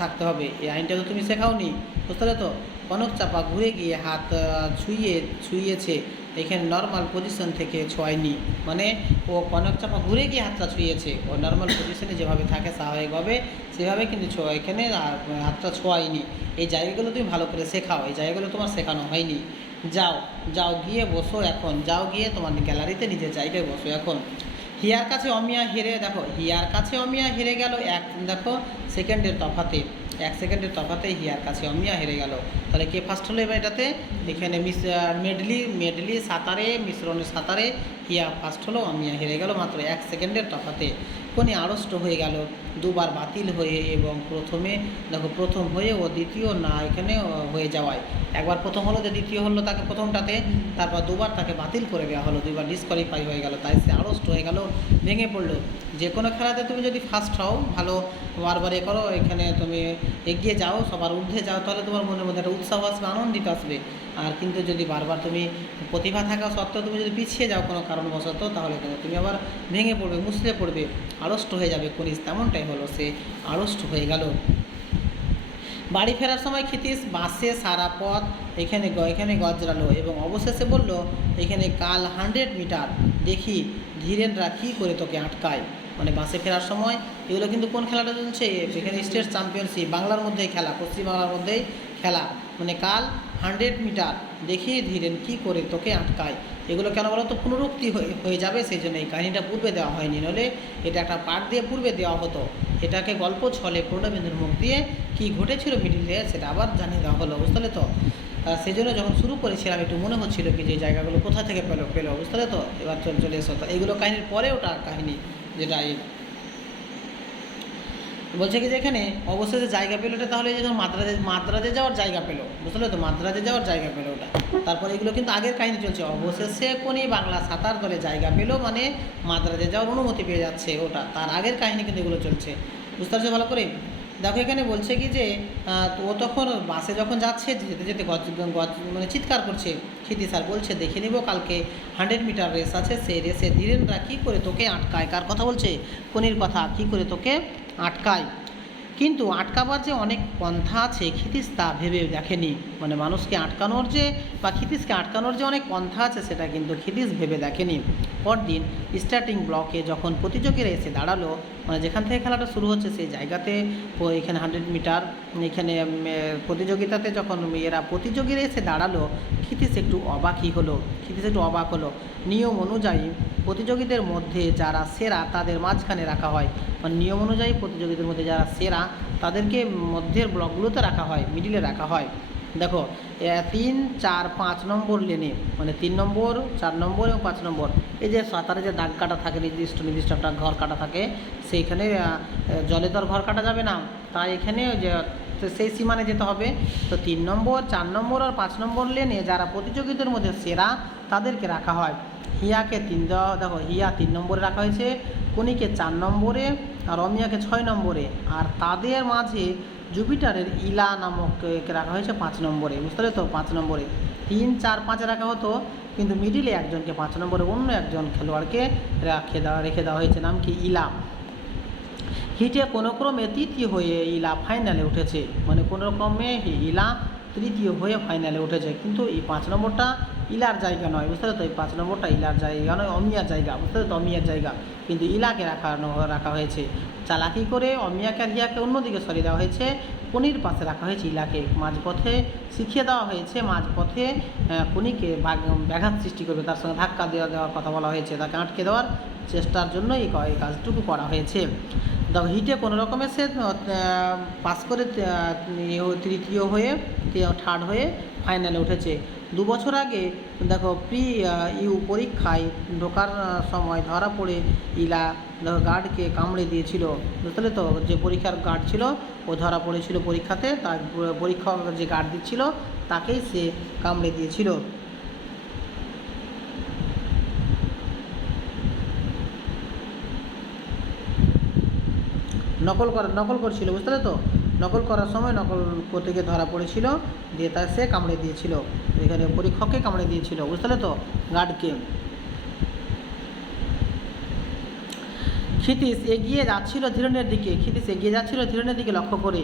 থাকতে হবে। এই আইনটা তো তুমি শেখাওনি, বুঝতে পারলে তো। কনক চাপা ঘুরে গিয়ে হাত ছুঁয়েছে, এখানে নর্মাল পজিশন থেকে ছোঁয়ায়নি, মানে ও কনক চাপা ঘুরে গিয়ে হাতটা ছুঁয়েছে, ও নর্মাল পজিশনে যেভাবে থাকে স্বাভাবিকভাবে সেভাবে কিন্তু এখানে হাতটা ছোঁয়ায়নি। এই জায়গাগুলো তুমি ভালো করে শেখাও, এই জায়গাগুলো তোমার শেখানো হয়নি। যাও গিয়ে বসো এখন, যাও গিয়ে তোমার গ্যালারিতে নিজের জায়গায় বসো এখন। হিয়ার কাছে অমিয়া হেরে গেল দেখো সেকেন্ডের তফাতে, 1 সেকেন্ডের তফাতে হিয়ার কাছে অমিয়া হেরে গেল। তাহলে কে ফার্স্ট হলো এবার এটাতে, এখানে মেডলি সাঁতারে, মিশ্রণের সাঁতারে হিয়া ফার্স্ট হলো, অমিয়া হেরে গেল মাত্র 1 সেকেন্ডের তফাতে। কোনি আড়ষ্ট হয়ে গেল দুবার বাতিল হয়ে, এবং প্রথম হয়ে ও দ্বিতীয় না এখানে হয়ে যাওয়ায়, একবার প্রথম হলো যে দ্বিতীয় হলো তাকে প্রথমটাতে, তারপর দুবার তাকে বাতিল করে দেওয়া হলো, 2বার ডিসকোয়ালিফাই হয়ে গেল, তাই সে আড়ষ্ট হয়ে গেল, ভেঙে পড়লো। যে কোনো খেলাতে তুমি যদি ফার্স্ট হও, ভালো বারবার করো, এখানে তুমি এগিয়ে যাও, সবার ঊর্ধ্বে যাও, তাহলে তোমার মনের মধ্যে একটা উৎসাহ আসবে, আনন্দিত আসবে। আর কিন্তু যদি বারবার তুমি প্রতিভা থাকা সত্ত্বেও তুমি যদি পিছিয়ে যাও কোনো কারণবশত, তাহলে তুমি আবার ভেঙে পড়বে, মুছড়ে পড়বে, আড়ষ্ট হয়ে যাবে। কনিজ তেমনটাই হলো, সে আড়ষ্ট হয়ে গেল। বাড়ি ফেরার সময় ক্ষিতিশ বাসে সারা পথ এখানে গজরালো এবং অবশেষে বলল, এখানে কাল 100 মিটার দেখি ধীরেনরা কী করে তোকে আটকায়। মানে বাসে ফেরার সময়, এগুলো কিন্তু কোন খেলাটা চলছে, এখানে স্টেট চ্যাম্পিয়নশিপ, বাংলার মধ্যেই খেলা, পশ্চিমবাংলার মধ্যেই খেলা, মানে কাল 100 মিটার দেখি ধীরেন কী করে তোকে আটকায়। এগুলো কেন বলো তো, পুনরুক্তি হয়ে যাবে, সেই জন্য এই কাহিনিটা পূর্বে দেওয়া হয়নি, নইলে এটা একটা পার্ট দিয়ে পূর্বে দেওয়া হতো, এটাকে গল্প ছলে পূর্ণবিন্দুর মুখ দিয়ে কী ঘটেছিল মিডিলে সেটা আবার জানিয়ে দেওয়া হলো, বুঝতে তো। সেই জন্য যখন শুরু করেছিলাম একটু মনে হচ্ছিল কি যে জায়গাগুলো কোথা থেকে পেলো, বুঝতে তো। এবার চলে এসো, এগুলো কাহিনীর পরে ওটা কাহিনী যেটা বলছে কি যে এখানে অবশেষে জায়গা পেলো, এটা তাহলে যখন মাদ্রাজে যাওয়ার জায়গা পেলো, বুঝলে তো, মাদ্রাজে যাওয়ার জায়গা পেলো ওটা। তারপরে এগুলো কিন্তু আগের কাহিনী চলছে, অবশেষে কোনি বাংলা সাঁতার দলে জায়গা পেলো মানে মাদ্রাজে যাওয়ার অনুমতি পেয়ে যাচ্ছে, ওটা তার আগের কাহিনী কিন্তু এগুলো চলছে, বুঝতে পারছো ভালো করে। দেখো এখানে বলছে কি যে ও তখন বাসে যখন যাচ্ছে, যেতে যেতে মানে চিৎকার করছে, ক্ষিতি স্যার বলছে দেখে নিব কালকে 100 মিটার রেস আছে, সেই রেসে ধীরেনরা কী করে তোকে আটকায়। কার কথা বলছে? কোনির কথা। কী করে তোকে আটকায়, কিন্তু আটকাবার যে অনেক পন্থা আছে ক্ষিতিশ তা ভেবে দেখেনি। মানে মানুষকে আটকানোর যে বা ক্ষিতিশকে আটকানোর যে অনেক পন্থা আছে সেটা কিন্তু ক্ষিতিশ ভেবে দেখেনি। পরদিন স্টার্টিং ব্লকে যখন প্রতিযোগীরা এসে দাঁড়ালো, মানে যেখান থেকে খেলাটা শুরু হচ্ছে সেই জায়গাতে, এখানে 100 মিটার এখানে প্রতিযোগিতাতে যখন এরা প্রতিযোগীরা এসে দাঁড়ালো, ক্ষিতিশ একটু অবাকই হলো। ক্ষিতিশ একটু অবাক হলো। নিয়ম অনুযায়ী প্রতিযোগীদের মধ্যে যারা সেরা তাদের মাঝখানে রাখা হয়, মানে নিয়ম অনুযায়ী প্রতিযোগীদের মধ্যে যারা সেরা তাদেরকে মধ্যের ব্লকগুলোতে রাখা হয়, মিডিলে রাখা হয়। দেখো 3, 4, 5 নম্বর লেনে, মানে 3 নম্বর, 4 নম্বর এবং 5 নম্বর, এই যে সাঁতারে যে দাগ কাটা থাকে, নির্দিষ্ট একটা ঘর কাটা থাকে, সেইখানে জলে তো আর ঘর কাটা যাবে না, তাই এখানে যে সেই সীমানে যেতে হবে। তো 3 নম্বর, 4 নম্বর আর 5 নম্বর লেনে যারা প্রতিযোগীদের মধ্যে সেরা তাদেরকে রাখা হয়। হিয়াকে দেখো হিয়া 3 নম্বরে রাখা হয়েছে, কোনিকে 4 নম্বরে আর অমিয়াকে 6 নম্বরে, আর তাদের মাঝে জুপিটারের ইলা নামক রাখা হয়েছে 5 নম্বরে, বুঝতে পারলে তো। 5 নম্বরে 3, 4, 5 রাখা হতো, কিন্তু মিডিলে একজনকে 5 নম্বরে অন্য একজন খেলোয়াড়কে রেখে দেওয়া হয়েছে, নাম কি? ইলা। হিটে কোনো ক্রমে তৃতীয় হয়ে ইলা ফাইনালে উঠেছে, মানে কোনো ক্রমে ইলা তৃতীয় হয়ে ফাইনালে উঠেছে, কিন্তু এই 5 নম্বরটা ইলার জায়গা নয়, বুঝতে পারছো তো। এই 5 নম্বরটা ইলার জায়গা নয়, অমিয়ার জায়গা, বুঝতে পারছো তো, অমিয়ার জায়গা, কিন্তু ইলাকে রাখা হয়েছে। চালাকি করে অমিয়াকে আর হিয়াকে অন্যদিকে সরিয়ে দেওয়া হয়েছে, কোনির পাশে রাখা হয়েছে ইলাকে। মাঝপথে শিখিয়ে দেওয়া হয়েছে, মাঝপথে কোনিকে ব্যাঘাত সৃষ্টি করবে, তার সঙ্গে ধাক্কা দেওয়ার কথা বলা হয়েছে, তাকে আটকে দেওয়ার চেষ্টার জন্য এই কাজটুকু করা হয়েছে। দেখো হিটে কোনো রকমের সে পাস করে তৃতীয় হয়ে, থার্ড হয়ে ফাইনালে উঠেছে। 2 বছর আগে দেখো ইউ পরীক্ষায় ঢোকার সময় ধরা পড়ে ইলা দেখো গার্ডকে কামড়ে দিয়েছিল, বুঝতে তো। যে পরীক্ষার গার্ড ছিল ও ধরা পড়েছিল পরীক্ষাতে, তার পরীক্ষক যে গার্ড দিচ্ছিল তাকেই সে কামড়ে দিয়েছিল। নকল করছিল, বুঝতে পারলে তো। নকল করার সময় নকল করতে গিয়ে ধরা পড়েছিল, দিয়ে তার সে কামড়ে দিয়েছিল, এখানে পরীক্ষককে কামড়ে দিয়েছিল, বুঝতে পারলে তো, গার্ডকে। ক্ষিতিশ এগিয়ে যাচ্ছিল ধীরেনের দিকে লক্ষ্য করে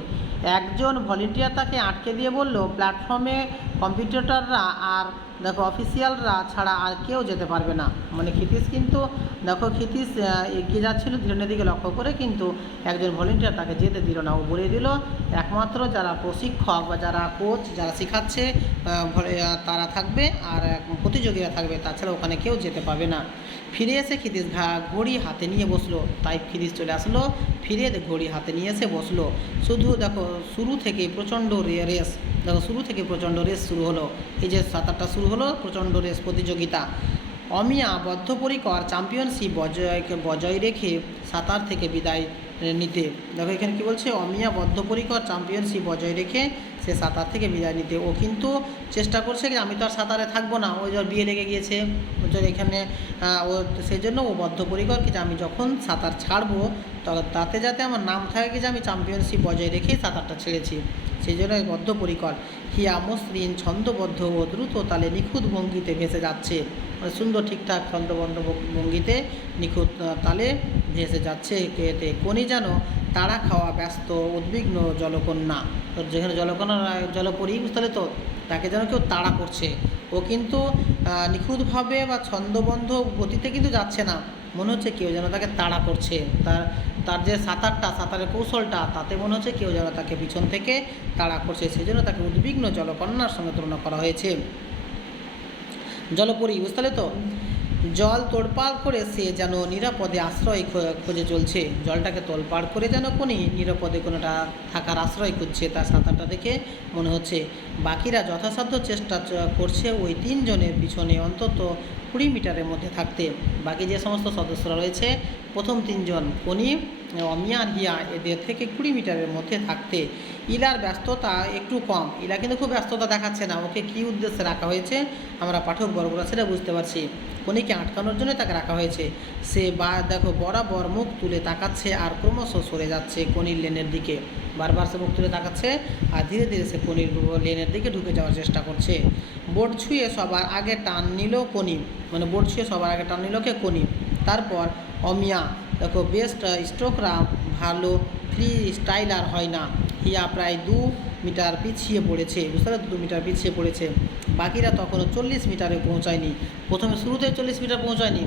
একজন ভলেন্টিয়ার তাকে আটকে দিয়ে বলল, প্ল্যাটফর্মে কম্পিটিটররা আর দেখো অফিসিয়ালরা ছাড়া আর কেউ যেতে পারবে না। মানে ক্ষিতিশ কিন্তু দেখো ক্ষিতিশ এগিয়ে যাচ্ছিল ধীরেনের দিকে লক্ষ্য করে, কিন্তু একজন ভলেন্টিয়ার তাকে যেতে দিল না। ও বলে দিল একমাত্র যারা প্রশিক্ষক বা যারা কোচ, যারা শেখাচ্ছে তারা থাকবে আর প্রতিযোগীরা থাকবে, তাছাড়া ওখানে কেউ যেতে পারবে না। ফিরে এসে ক্ষিতিশ ঘড়ি হাতে নিয়ে বসলো, তাই ক্ষিতিশ চলে আসলো, ফিরে ঘড়ি হাতে নিয়ে এসে বসলো। শুধু দেখো শুরু থেকে প্রচণ্ড রেস, দেখো শুরু থেকে প্রচণ্ড রেস শুরু হলো, এই যে সাঁতারটা শুরু হলো, প্রচণ্ড রেস প্রতিযোগিতা। অমিয়া বদ্ধপরিকর চ্যাম্পিয়নশিপ বজায় রেখে সাঁতার থেকে বিদায় নিতে। দেখো এখানে কী বলছে, অমিয়া বদ্ধপরিকর চ্যাম্পিয়নশিপ বজায় রেখে সে সাঁতার থেকে বিদায় নিতে। ও কিন্তু চেষ্টা করছে যে আমি তো আর সাঁতারে থাকবো না, ওই যে বিয়ে লেগে গিয়েছে এখানে, ও সেই জন্য ও বদ্ধপরিকর কি যে আমি যখন সাঁতার ছাড়বো তাতে যাতে আমার নাম থাকে কি যে আমি চ্যাম্পিয়নশিপ বজায় রেখেই সাঁতারটা ছেড়েছি, সেই জন্য বদ্ধপরিকর। হিয়া মসৃণ ছন্দবদ্ধ ও দ্রুত তালে নিখুঁত ভঙ্গিতে ভেসে যাচ্ছে, মানে সুন্দর ঠিকঠাক ছন্দবদ্ধ ভঙ্গিতে নিখুঁত তালে ভেসে যাচ্ছে। এতে কোনি যেন তাড়া খাওয়া ব্যস্ত উদ্বিগ্ন জলকন্যা, যেখানে জলপরি, বুঝতে তো, তাকে যেন কেউ তাড়া করছে। ও কিন্তু নিখুঁতভাবে বা ছন্দবদ্ধ গতিতে কিন্তু যাচ্ছে না, মনে হচ্ছে কেউ যেন তাকে তাড়া করছে। তার যে সাঁতারের কৌশলটা, তাতে মনে হচ্ছে কেউ যেন তাকে পিছন থেকে তাড়া করছে, সেই জন্য তাকে উদ্বিগ্ন জলকন্যার সঙ্গে তুলনা করা হয়েছে। জলপরি, বুঝতে তো। জল তোড়পাড় করে সে যেন নিরাপদে আশ্রয় খুঁজে চলছে, জলটাকে তোলপাড় করে যেন কোনি নিরাপদে কোনোটা থাকার আশ্রয় খুঁজছে, তার সাঁতারটা দেখে মনে হচ্ছে। বাকিরা যথাসাধ্য চেষ্টা করছে ওই 3 জনের পিছনে অন্তত 20 মিটারের মধ্যে থাকতে। বাকি যে সমস্ত সদস্যরা রয়েছে, প্রথম 3 জন কোনি, অমিয়া আর হিয়া এদের থেকে 20 মিটারের মধ্যে থাকতে ইলার ব্যস্ততা একটু কম। ইলা কিন্তু খুব ব্যস্ততা দেখাচ্ছে না। ওকে কী উদ্দেশ্যে রাখা হয়েছে আমরা পাঠকবর্গরা সেটা বুঝতে পারছি। কোনিকে আটকানোর জন্য তাকে রাখা হয়েছে। সে দেখো বরাবর মুখ তুলে তাকাচ্ছে আর ক্রমশ সরে যাচ্ছে কনির লেনের দিকে। বারবার সে মুখ তুলে তাকাচ্ছে আর ধীরে ধীরে সে কনির লেনের দিকে ঢুকে যাওয়ার চেষ্টা করছে। বোট ছুঁয়ে সবার আগে টান নিল কনি, মানে বোট ছুঁয়ে সবার আগে টান নিল কে কনি। তারপর অমিয়া, দেখো বেস্ট স্ট্রোকরা ভালো ফ্রি স্টাইলার হয় না। হিয়া প্রায় 2 মিটার পিছিয়ে পড়েছে, বুঝতে পারলে 2 মিটার পিছিয়ে পড়েছে। বাকিরা তখনও 40 মিটারে পৌঁছায়নি। প্রথমে শুরুতে 40 মিটার পৌঁছায়নি,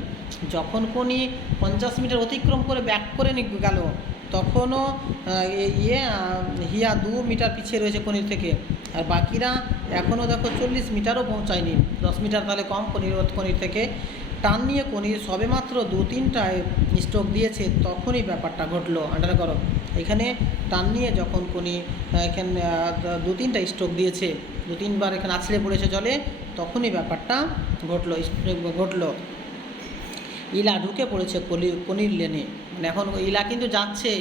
যখন কোনি 50 মিটার অতিক্রম করে ব্যাক করে গেল তখনও হিয়া 2 মিটার পিছিয়ে রয়েছে কনির থেকে। আর বাকিরা এখনও দেখো 40 মিটারও পৌঁছায়নি, 10 মিটার তাহলে কম কনির থেকে। টান নিয়ে কনির সবেমাত্র 2-3টায় স্ট্রোক দিয়েছে তখনই ব্যাপারটা ঘটলো। আন্ডার করো, এখানে টান নিয়ে যখন কনি এখানে 2-3টা স্ট্রোক দিয়েছে, 2-3 বার এখানে আছড়ে পড়েছে জলে, তখনই ব্যাপারটা ঘটলো। ইলা ঢুকে পড়েছে কনির লেনে। মানে এখন ইলা কিন্তু যাচ্ছে,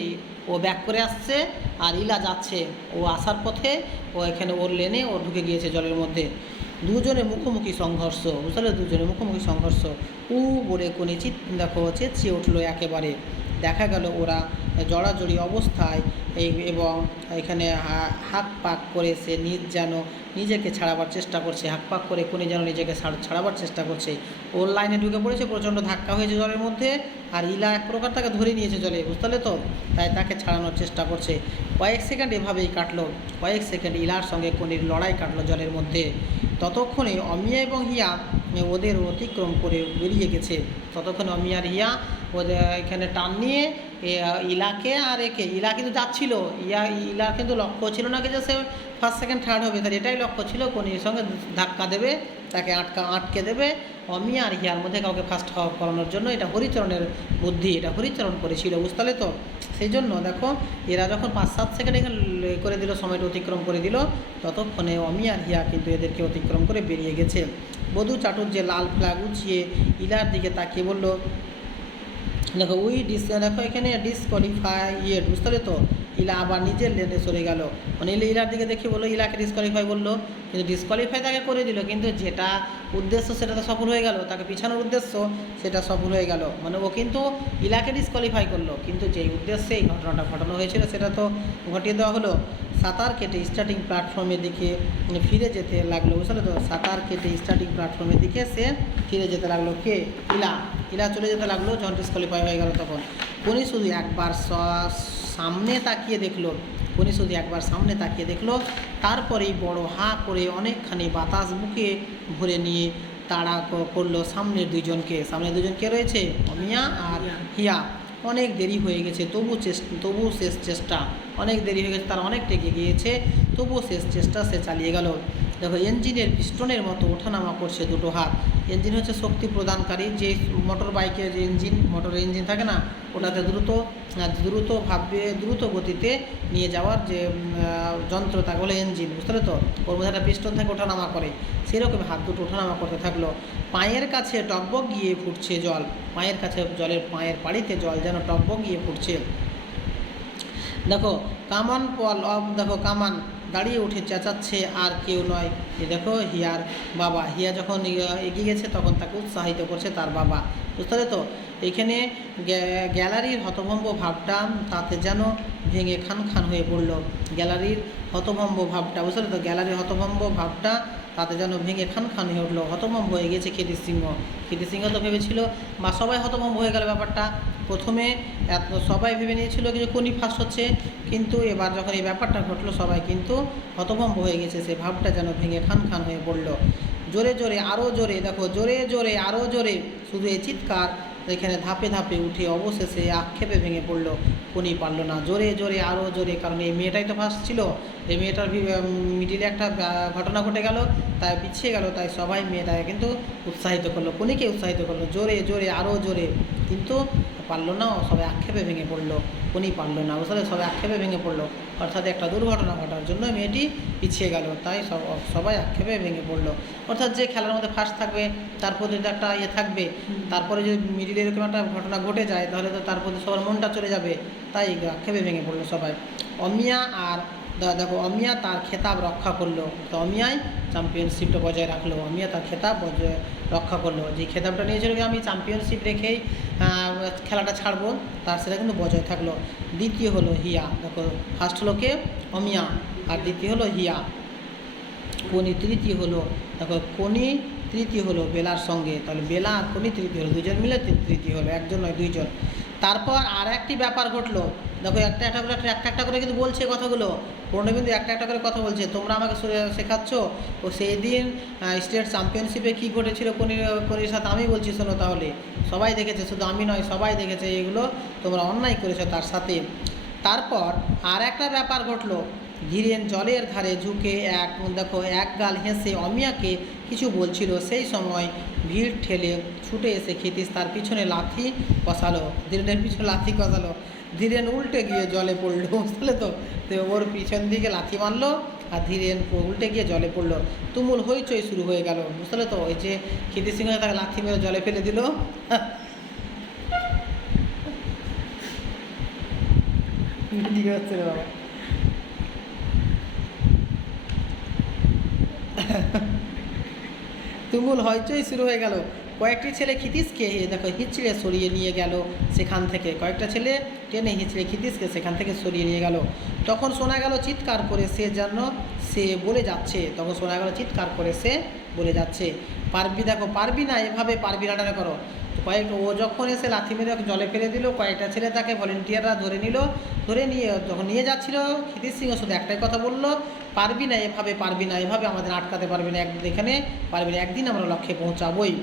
ও ব্যাক করে আসছে আর ইলা যাচ্ছে, ও আসার পথে ও এখানে ওর লেনে ও ঢুকে গিয়েছে জলের মধ্যে। দুজনের মুখোমুখি সংঘর্ষ, বুঝতে পারলে, দুজনের মুখোমুখি সংঘর্ষ। বলে কোনি দেখো চেঁচিয়ে উঠলো একেবারে। দেখা গেল ওরা জড়াজড়ি অবস্থায় এবং এখানে হাঁক পাক করে সে যেন নিজেকে ছাড়াবার চেষ্টা করছে। হাঁক পাক করে কোনি যেন নিজেকে ছাড়াবার চেষ্টা করছে। ওর লাইনে ঢুকে পড়েছে, প্রচণ্ড ধাক্কা হয়েছে জলের মধ্যে, আর ইলা এক প্রকার তাকে ধরে নিয়েছে জলে, বুঝতে পারলে তো, তাই তাকে ছাড়ানোর চেষ্টা করছে। কয়েক সেকেন্ড এভাবেই কাটলো, কয়েক সেকেন্ড ইলার সঙ্গে কোনির লড়াই কাটলো জলের মধ্যে। ততক্ষণে অমিয়া এবং হিয়া ওদের অতিক্রম করে বেরিয়ে গেছে। ততক্ষণে অমিয়া আর হিয়া ওদের এখানে টান নিয়ে ইলাকে আর একে, ইলা কিন্তু যাচ্ছিল, ইলার কিন্তু লক্ষ্য ছিল না যে সে ফার্স্ট সেকেন্ড থার্ড হবে, তার এটাই লক্ষ্য ছিল কোনির সঙ্গে ধাক্কা দেবে, তাকে আটকে দেবে। অমিয়া আর হিয়ার মধ্যে কাউকে ফার্স্ট করানোর জন্য এটা হরিচরণের বুদ্ধি, এটা হরিচরণ করেছিল, বুঝতে পারলে তো। সেই জন্য দেখো এরা যখন 5-7 সেকেন্ড এখানে করে দিল, সময়টা অতিক্রম করে দিল, ততক্ষণে অমিয়া আর হিয়া কিন্তু এদেরকে অতিক্রম করে বেরিয়ে গেছে। বধূ চাটুর্যে লাল ফ্ল্যাগ উঁচিয়ে ইলার দিকে তাকিয়ে বলল, দেখো দেখো এখানে ডিসকোয়ালিফাইড, বুঝতে পারলে তো। ইলা আবার নিজের লেনে সরে গেল, মানে ইলার দিকে দেখে বললো ইলাকে ডিসকোয়ালিফাই বললো, কিন্তু ডিসকোয়ালিফাই তাকে করে দিল, কিন্তু যেটা উদ্দেশ্য সেটা তো সফল হয়ে গেল, তাকে পিছানোর উদ্দেশ্য সেটা সফল হয়ে গেল। মানে ও কিন্তু ইলাকে ডিসকোয়ালিফাই করলো, কিন্তু যেই উদ্দেশ্যে এই ঘটনাটা ঘটানো হয়েছিল সেটা তো ঘটিয়ে দেওয়া হলো। সাঁতার কেটে স্টার্টিং প্ল্যাটফর্মের দিকে ফিরে যেতে লাগলো, বুঝলে তো। সাঁতার কেটে স্টার্টিং প্ল্যাটফর্মের দিকে সে ফিরে যেতে লাগলো। কে? ইলা চলে যেতে লাগলো যখন ডিসকোয়ালিফাই হয়ে গেল তখন। কোনি শুধু একবার সামনে তাকিয়ে দেখলো, তারপরেই বড় হাঁ করে অনেকখানি বাতাস বুকে ভরে নিয়ে তাড়া করলো সামনের দুজনকে। কে রয়েছে? অমিয়া আর হিয়া। অনেক দেরি হয়ে গেছে, তবু শেষ চেষ্টা, অনেক দেরি হয়ে গেছে, তারা অনেকটা এগিয়ে গিয়েছে, তবুও শেষ চেষ্টা সে চালিয়ে গেল। দেখো ইঞ্জিনের পিস্টনের মতো ওঠানামা করছে দুটো হাত। ইঞ্জিন হচ্ছে শক্তি প্রদানকারী, যে মোটর বাইকের যে মোটরের ইঞ্জিন থাকে না, ওটাতে দ্রুত গতিতে নিয়ে যাওয়ার যে যন্ত্র তাকে বলে ইঞ্জিন, বুঝতে পারলে তো। ওর মধ্যে একটা পিস্টন থাকে, ওঠানামা করে, সেরকম হাত দুটো ওঠানামা করতে থাকলো। পায়ের কাছে টকবক গিয়ে ফুটছে জল, পায়ের কাছে পায়ের পাড়িতে জল যেন টকবক গিয়ে ফুটছে। দেখো কামান দেখো কামান দাঁড়িয়ে উঠে চেঁচাচ্ছে, আর কেউ নয়, এ দেখো হিয়ার বাবা। হিয়া যখন এগিয়ে গেছে তখন তাকে উৎসাহিত করছে তার বাবা, বুঝতে পারলে তো। এখানে গ্যালারির হতভম্ব ভাবটা তাতে যেন ভেঙে খান হয়ে পড়লো। গ্যালারির হতভম্ব ভাবটা, বুঝতে পারলে তো, গ্যালারির হতভম্ব ভাবটা তাতে যেন ভেঙে খান হয়ে উঠলো। হতভম্ব হয়ে গেছে কীর্তি সিংহ তো ভেবেছিল, বা সবাই হতভম্ব হয়ে গেল ব্যাপারটা। প্রথমে সবাই ভেবে নিয়েছিল যে কোনি ফার্স্ট হচ্ছে, কিন্তু এবার যখন এই ব্যাপারটা ঘটলো সবাই কিন্তু হতভম্ব হয়ে গেছে, সে ভাবটা যেন ভেঙে খান হয়ে পড়লো। জোরে জোরে আরও জোরে, দেখো জোরে আরও জোরে, শুধু এই চিৎকার এখানে ধাপে ধাপে উঠে অবশেষে আক্ষেপে ভেঙে পড়লো। কোনি পারলো না, জোরে আরও জোরে, কারণ এই মেয়েটাই তো ফার্স্ট ছিল, এই মেয়েটার মিডিলে একটা ঘটনা ঘটে গেল, তাই পিছিয়ে গেল, তাই সবাই মেয়েটাকে কিন্তু উৎসাহিত করলো, কোনিকে উৎসাহিত করলো, জোরে আরও জোরে, কিন্তু পারলো না, সবাই আক্ষেপে ভেঙে পড়লো। কোনি পারলো না, বুঝলে সবাই আক্ষেপে ভেঙে পড়লো। অর্থাৎ একটা দুর্ঘটনা ঘটার জন্য মেয়েটি পিছিয়ে গেল, তাই সবাই আক্ষেপে ভেঙে পড়লো। অর্থাৎ যে খেলার মধ্যে ফার্স্ট থাকবে তার প্রতি একটা থাকবে, তারপরে যদি মিডিলে এরকম একটা ঘটনা ঘটে যায় তাহলে তো তার প্রতি সবার মনটা চলে যাবে, তাই আক্ষেপে ভেঙে পড়লো সবাই। অমিয়া আর দেখো অমিয়া তার খেতাব রক্ষা করলো, তো অমিয়াই চ্যাম্পিয়নশিপটা বজায় রাখলো, অমিয়া তার খেতাব রক্ষা করলো। যে খেতাবটা নিয়েছিল কি আমি চ্যাম্পিয়নশিপ রেখেই খেলাটা ছাড়বো, তার সেটা কিন্তু বজায় থাকলো। দ্বিতীয় হলো হিয়া, দেখো ফার্স্ট হলো কে অমিয়া আর দ্বিতীয় হলো হিয়া। কোনি তৃতীয় হলো, দেখো কোনি তৃতীয় হলো বেলার সঙ্গে, তাহলে বেলা আর কোনি তৃতীয় হলো, দুজন মিলে তৃতীয় হলো, একজন নয় দুইজন। তারপর আর একটি ব্যাপার ঘটলো, দেখো একটা করে কিন্তু বলছে কথাগুলো, পূর্ণবিন্দু একটা করে কথা বলছে, তোমরা আমাকে শেখাচ্ছ ও সেই দিন স্টেট চ্যাম্পিয়নশিপে কী ঘটেছিল কোনির সাথে আমি বলছি, শোনো তাহলে সবাই দেখেছে, শুধু আমি নয় সবাই দেখেছে, এগুলো তোমরা অন্যায় করেছো তার সাথে। তারপর আর একটা ব্যাপার ঘটলো, ধীরেন জলের ধারে ঝুঁকে এক গাল হেসে অমিয়াকে কিছু বলছিল, সেই সময় ভিড় ঠেলে ছুটে এসে ক্ষিতিশ তার পিছনে লাথি কষালো, ধীরেনের পিছনে লাথি কষালো, ধীরেন উল্টে গিয়ে জলে পড়লো, বুঝলে তো ওর পিছন দিকে লাথি মারলো আর ধীরেন উল্টে গিয়ে জলে পড়লো। তুমুল হইচই শুরু হয়ে গেল, বুঝলে তো ওই যে ক্ষিতিশ সিংহ তাকে লাথি মেরে জলে ফেলে দিল। ঠিক হচ্ছে রে বাবা। তুমুল হইচই শুরু হয়ে গেল। কয়েকটি ছেলে ক্ষিতিশকে দেখো হিচড়ে সরিয়ে নিয়ে গেল সেখান থেকে, কয়েকটা ছেলে টেনে হিচড়ে ক্ষিতিশকে সেখান থেকে সরিয়ে নিয়ে গেল। তখন শোনা গেল চিৎকার করে সে বলে যাচ্ছে, তখন শোনা গেল চিৎকার করে সে বলে যাচ্ছে, পারবি না এভাবে, পারবি না করো। ও যখন এসে লাথি মেরে জলে ফেলে দিল, কয়েকটা ছেলে তাকে ভলেন্টিয়াররা ধরে নিয়ে যখন নিয়ে যাচ্ছিল, ক্ষিতিশ সিংহ শুধু একটাই কথা বললো, পারবি না এভাবে আমাদের আটকাতে পারবি না, একদিন আমরা লক্ষ্যে পৌঁছাবই।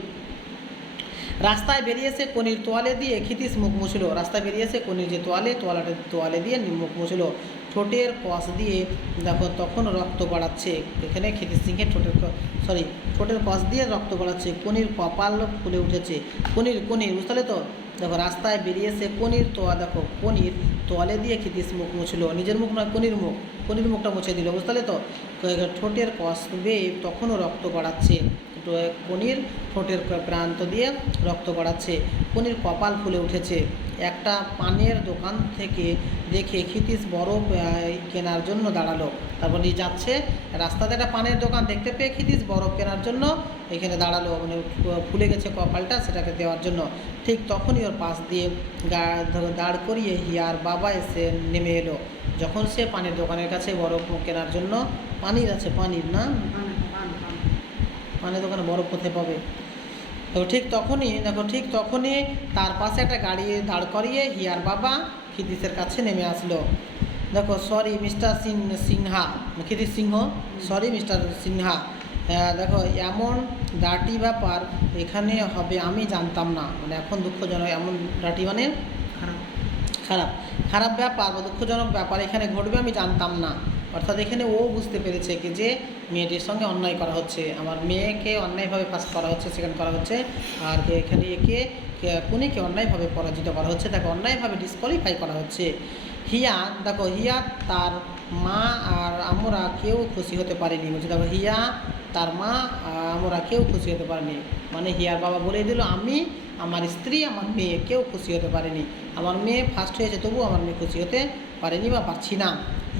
রাস্তায় বেরিয়েছে কোনির তোয়ালে দিয়ে ক্ষিতিশ মুখ মুছল, রাস্তায় বেরিয়েছে কোনির যে তোয়ালে দিয়ে মুখ মুছল। ঠোঁটের কষ দিয়ে দেখো তখন রক্ত গড়াচ্ছে, এখানে ক্ষিতিশ সিংহের ঠোঁটের কষ দিয়ে রক্ত গড়াচ্ছে, কোনির কপাল ফুলে উঠেছে, কোনির বুঝতে তো। দেখো রাস্তায় বেরিয়েছে কোনির তোয়ালে দিয়ে ক্ষিতিশ মুখ মুছল, নিজের মুখ নয় কোনির মুখটা মুছে দিল, বুঝতে তো। ঠোঁটের কষ বেয়ে তখনও রক্ত গড়াচ্ছে, কোনির ঠোঁটের প্রান্ত দিয়ে রক্ত গড়াচ্ছে, কোনির কপাল ফুলে উঠেছে। একটা পানের দোকান থেকে দেখে ক্ষিতিশ বরফ কেনার জন্য দাঁড়ালো, তারপর নিয়ে যাচ্ছে রাস্তাতে একটা পানের দোকান দেখতে পেয়ে ক্ষিতিশ বরফ কেনার জন্য এখানে দাঁড়ালো, মানে ফুলে গেছে কপালটা সেটাকে দেওয়ার জন্য। ঠিক তখনই ওর পাশ দিয়ে দাঁড় করিয়ে হিয়ার বাবা এসে নেমে এলো। যখন সে পানের দোকানের কাছে বরফ কেনার জন্য, পানির না পানের দোকানে বরফ কোথায় পাবে, তো ঠিক তখনই তার পাশে একটা গাড়ি দাঁড় করিয়ে হিয়ার বাবা ক্ষিতিশের কাছে নেমে আসলো। দেখো সরি মিস্টার সিনহা, দেখো এমন ডার্টি ব্যাপার এখানে হবে আমি জানতাম না, মানে এখন দুঃখজনক, এমন ডার্টি মানে খারাপ ব্যাপার বা দুঃখজনক ব্যাপার এখানে ঘটবে আমি জানতাম না। অর্থাৎ এখানে ও বুঝতে পেরেছে কি যে মেয়েটির সঙ্গে অন্যায় করা হচ্ছে, আমার মেয়েকে অন্যায়ভাবে পাস করা হচ্ছে, সেখানে করা হচ্ছে, আর এখানে কোনিকে অন্যায়ভাবে পরাজিত করা হচ্ছে, তাকে অন্যায়ভাবে ডিসকোয়ালিফাই করা হচ্ছে। হিয়া তার মা আর আমরা কেউ খুশি হতে পারিনি, বলছে দেখো হিয়া তার মা আমরা কেউ খুশি হতে পারিনি, মানে হিয়ার বাবা বলে দিল আমি, আমার স্ত্রী, আমার মেয়ে কেউ খুশি হতে পারেনি, আমার মেয়ে ফার্স্ট হয়েছে তবু আমার মেয়ে খুশি হতে পারেনি বা পারছি না।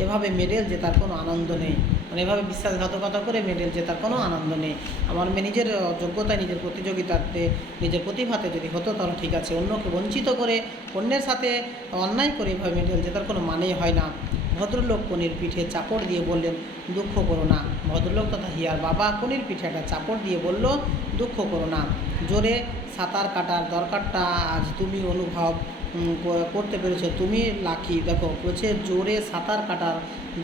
এভাবে মেডেল জেতার কোনো আনন্দ নেই, মানে এভাবে বিশ্বাসঘাতকতা করে মেডেল জেতার কোনো আনন্দ নেই। আমার মেয়ে নিজের যোগ্যতায়, নিজের প্রতিযোগিতাতে, নিজের প্রতিভাতে যদি হতো তাহলে ঠিক আছে, অন্যকে বঞ্চিত করে, অন্যের সাথে অন্যায় করে এভাবে মেডেল জেতার কোনো মানেই হয় না। ভদ্রলোক কোনির পিঠে চাপড় দিয়ে বললেন দুঃখ করো না, ভদ্রলোক তথা হিয়ার বাবা কোনির পিঠে একটা চাপড় দিয়ে বলল দুঃখ করো না, জোরে সাঁতার কাটার দরকারটা আজ তুমি অনুভব করতে পেরেছো, তুমি লাকি। দেখো বলছে জোরে সাঁতার কাটার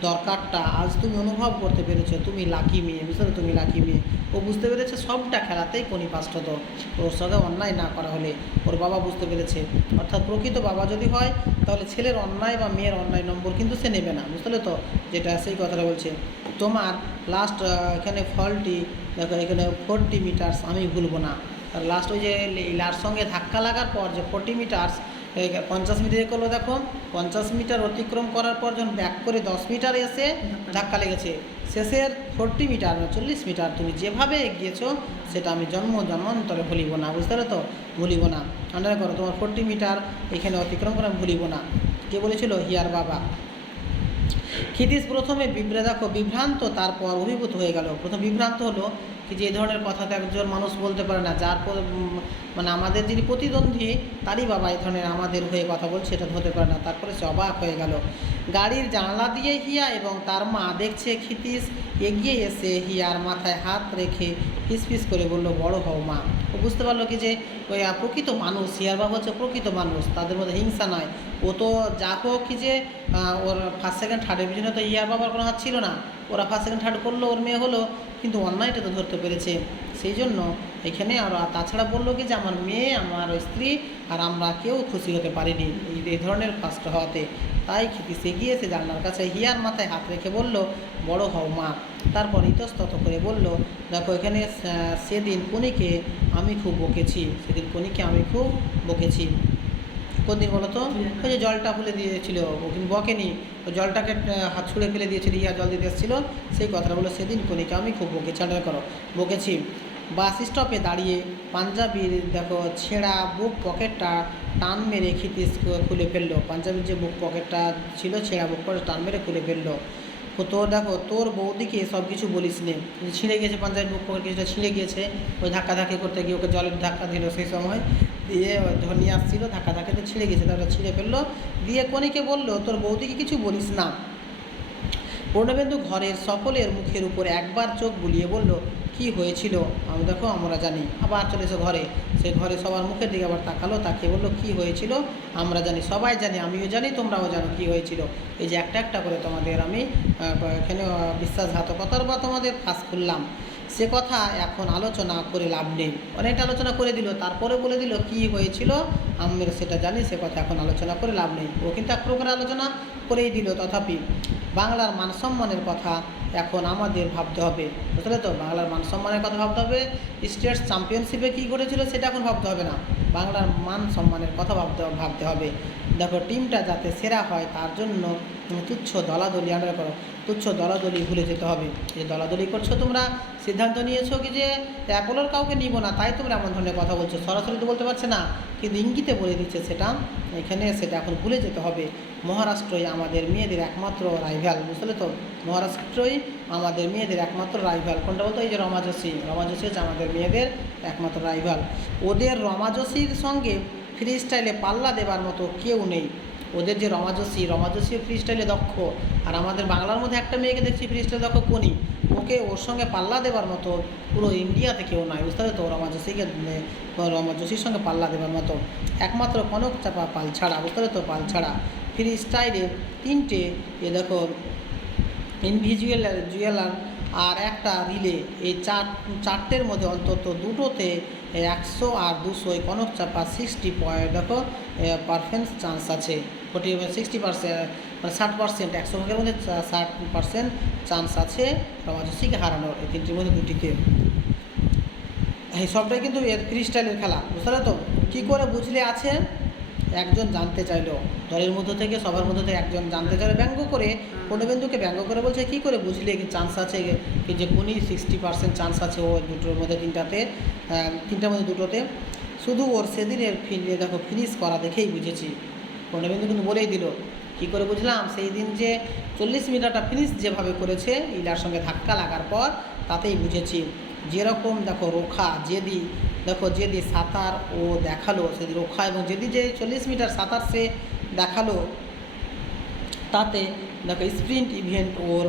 দরকারটা আজ তুমি অনুভব করতে পেরেছো, তুমি লাকি মেয়ে, বুঝতে তুমি লাকি মেয়ে। ও বুঝতে পেরেছে সবটা খেলাতেই কোনি ফার্স্ট হতো, ওর সঙ্গে অন্যায় না করা হলে, ওর বাবা বুঝতে পেরেছে। অর্থাৎ প্রকৃত বাবা যদি হয় তাহলে ছেলের অন্যায় বা মেয়ের অন্যায় নম্বর কিন্তু সে নেবে না, বুঝলে তো, যেটা সেই কথাটা বলছে। তোমার লাস্ট এখানে ফলটি দেখো, এখানে 40 মিটার্স আমি ভুলবো না, লাস্ট ওই যে লার সঙ্গে ধাক্কা লাগার পর যে 40 মিটার্স 50 মিটার করলো, দেখো 50 মিটার অতিক্রম করার পর যখন ব্যাক করে 10 মিটার এসে ধাক্কা লেগেছে। শেষের 40 মিটার 40 মিটার তুমি যেভাবে এগিয়েছো সেটা আমি জন্মান্তরে ভুলিব না, বুঝতে পারো তো, ভুলিব না। আন্ডার করো, তোমার 40 মিটার এখানে অতিক্রম করে আমি ভুলিব না। কে বলেছিল? হিয়ার বাবা। ক্ষিতীশ প্রথমে বিভ্রান্ত, তারপর অভিভূত হয়ে গেল। প্রথম বিভ্রান্ত হলো কি যে এই ধরনের কথা তো একজন মানুষ বলতে পারে না, যার মানে আমাদের যিনি প্রতিদ্বন্দ্বী তারই বাবা এই ধরনের আমাদের হয়ে কথা বলছে, এটা হতে পারে না। তারপরে সে অবাক হয়ে গেল। গাড়ির জানালা দিয়ে হিয়া এবং তার মা দেখছে ক্ষিতীশ এগিয়ে এসে হিয়ার মাথায় হাত রেখে ফিসফিস করে বলল, বড় হও মা। ও বুঝতে পারলো কি যে ওই প্রকৃত মানুষ, হিয়ার বাবা হচ্ছে প্রকৃত মানুষ, তাদের মধ্যে হিংসা নয়। ও তো যা হোক কি যে ওর ফার্স্ট সেকেন্ড থার্ডের পিছনে তো হিয়ার বাবার কোনো হাত ছিল না। ওরা ফার্স্ট সেকেন্ড থার্ড করলো, ওর মেয়ে হলো, কিন্তু অন্যায়টা তো ধরতে পেরেছে। সেই জন্য এখানে আর তাছাড়া বললো কি যে আমার মেয়ে, আমার স্ত্রী আর আমরা কেউ খুশি হতে পারিনি এই ধরনের ফার্স্ট হওয়াতে। তাই ক্ষিতীশ এগিয়েছে জানলার কাছে, হিয়ার মাথায় হাত রেখে বলল, বড় হও মা। তারপর ইতস্তত করে বলল, দেখো এখানে সেদিন কনিকে আমি খুব বকেছি, সেদিন কনিকে আমি খুব বকেছি। কোন দিন বলো তো? ওই যে জলটা ফেলে দিয়েছিল, ও কিন্তু বকেনি, ও জলটাকে হাত ছুঁড়ে ফেলে দিয়েছিল, ইয়া জল দিতে এসেছিলো, সেই কথাটা বলো, সেদিন কনিকে আমি খুব বকেছি। আন্ডার করো, বকেছি। বাস স্টপে দাঁড়িয়ে পাঞ্জাবির দেখো ছেঁড়া বুক পকেটটা টান মেরে ক্ষিতীশ খুলে ফেললো। পাঞ্জাবির যে বুক পকেটটা ছিল, ছেঁড়া বুক পকেট টান মেরে খুলে ফেললো। তোর দেখো তোর বৌদিকে সব কিছু বলিস নে, ছিঁড়ে গিয়েছে পাঞ্জাবির বুক পকেট, কিছুটা ছিঁড়ে গিয়েছে, ওই ধাক্কাধাক্কি করতে গিয়ে ওকে জলের ধাক্কা দিল সেই সময়, দিয়ে যখন নিয়ে আসছিলো ধাক্কাধাক্কিতে ছিঁড়ে গেছে, তারপরে ছিঁড়ে ফেললো। দিয়ে কনিকে বলল, তোর বৌদিকে কিছু বলিস না। পূর্ণবেন্দু ঘরের সকলের মুখের উপর একবার চোখ বুলিয়ে বলল, কি হয়েছিল আমি দেখো আমরা জানি। আবার চলে এসে ঘরে, সে ঘরে সবার মুখের দিকে আবার তাকালো, তাকিয়ে বললো, কি হয়েছিল আমরা জানি, সবাই জানি, আমিও জানি, তোমরাও জানো কি হয়েছিল। এই যে একটা একটা করে তোমাদের আমি এখানে বিশ্বাসঘাতকতার বা তোমাদের ফাঁস খুললাম, সে কথা এখন আলোচনা করে লাভ নেই। অনেকটা আলোচনা করে দিল, তারপরে বলে দিল কি হয়েছিল আমরা সেটা জানি, সে কথা এখন আলোচনা করে লাভ নেই। ও কিন্তু এক প্রকার আলোচনা করেই দিল। তথাপি বাংলার মানসম্মানের কথা এখন আমাদের ভাবতে হবে, বুঝলে তো, বাংলার মানসম্মানের কথা ভাবতে হবে। স্টেট চ্যাম্পিয়নশিপে কী ঘটেছিল সেটা এখন ভাবতে হবে না, বাংলার মান সম্মানের কথা ভাবতে হবে। দেখো টিমটা যাতে সেরা হয় তার জন্য তুচ্ছ দলাদলি আন্ডার করো, তুচ্ছ দলাদলি ভুলে যেতে হবে। যে দলাদলি করছো তোমরা, সিদ্ধান্ত নিয়েছো কি যে অ্যাপোলোর কাউকে নিব না, তাই তোমরা এমন ধরনের কথা বলছো। সরাসরি তো বলতে পারছে না, কিন্তু ইঙ্গিতে বলে দিচ্ছে সেটা, এখানে সেটা এখন ভুলে যেতে হবে। মহারাষ্ট্রই আমাদের মেয়েদের একমাত্র রাইভাল, বুঝলে তো, মহারাষ্ট্রই আমাদের মেয়েদের একমাত্র রাইভাল। কোনটা বলতো? এই যে রমাজসী হচ্ছে আমাদের মেয়েদের একমাত্র রাইভাল। ওদের রমাজসীর সঙ্গে ফ্রি স্টাইলে পাল্লা দেবার মতো কেউ নেই। ওদের যে রমাজসী ফ্রি স্টাইলে দক্ষ, আর আমাদের বাংলার মধ্যে একটা মেয়েকে দেখছি ফ্রি স্টাইলে দক্ষ, কোনি, ওর সঙ্গে পাল্লা দেবার মতো পুরো ইন্ডিয়াতে কেউ নয়, বুঝতে পারছো তো। রমাজসীর সঙ্গে পাল্লা দেবার মতো একমাত্র কনক চাপা পাল ছাড়া, বুঝতে পারছো তো, পাল ছাড়া। ফ্রি স্টাইলে 3টে দেখো ইন্ডিভিজুয়াল আর একটা রিলে, এই চারটের মধ্যে অন্তত 2টোতে 100 আর 200 কনক চাপা 60 দেখো পারফেন্স চান্স আছে। 60%, মানে 60%, 100 ভাগের মধ্যে 60% চান্স আছে রমাজসীকে হারানোর, এই 3টির মধ্যে 2টিতে। এই সবটাই কিন্তু ফ্রি স্টাইলের খেলা, বুঝতে তো। কী করে বুঝলে আছে? একজন জানতে চাইলো, দলের মধ্যে থেকে সবার মধ্যে থেকে একজন জানতে চাইলো, ব্যঙ্গ করে, পূর্ণবেন্দুকে ব্যঙ্গ করে বলছে, কী করে বুঝলে কি চান্স আছে কি যে কোনি 60% চান্স আছে ও দুটোর মধ্যে, তিনটার মধ্যে 2টোতে। শুধু ওর সেদিনের দেখো ফিনিশ করা দেখেই বুঝেছি। পূর্ণবেন্দু কিন্তু বলেই দিল, কী করে বুঝলাম? সেই দিন যে 40 মিটারটা ফিনিশ যেভাবে করেছে ইলার সঙ্গে ধাক্কা লাগার পর, তাতেই বুঝেছি। যেরকম দেখো রোখা জেদি, দেখো জেদি সাঁতার ও দেখালো, সেদি রোখা এবং জেদি যে 40 মিটার সাঁতার সে দেখালো, তাতে দেখো স্প্রিন্ট ইভেন্ট ওর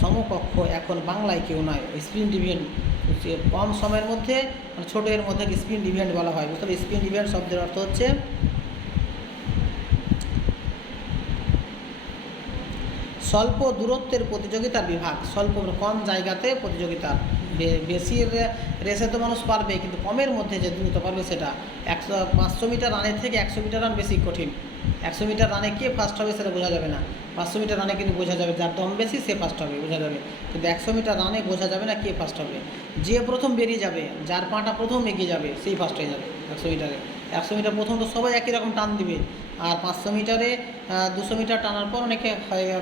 সমকক্ষ এখন বাংলায় কেউ নয়। স্প্রিন্ট ইভেন্ট কম সময়ের মধ্যে, মানে ছোটো এর মধ্যে স্প্রিন্ট ইভেন্ট বলা হয়, বুঝতে হবে। স্প্রিন্ট ইভেন্ট শব্দের অর্থ হচ্ছে স্বল্প দূরত্বের প্রতিযোগিতার বিভাগ। স্বল্প কম জায়গাতে প্রতিযোগিতা, বেশি রেসে তো মানুষ পারবে, কিন্তু কমের মধ্যে যে দ্রুত পারবে সেটা। 500 মিটার রানের থেকে 100 মিটার রান বেশি কঠিন। 100 মিটার রানে কে ফার্স্ট হবে সেটা বোঝা যাবে না, 500 মিটার রানে কিন্তু বোঝা যাবে, যার দম বেশি সে ফার্স্ট হবে, বোঝা যাবে। কিন্তু 100 মিটার রানে বোঝা যাবে না কে ফার্স্ট হবে। যে প্রথম বেরিয়ে যাবে, যার পাটা প্রথম এগিয়ে যাবে, সেই ফার্স্ট হয়ে যাবে 100 মিটারে। 100 মিটার প্রথম তো সবাই একই রকম টান দিবে, আর 500 মিটারে 200 মিটার টানার পর অনেকে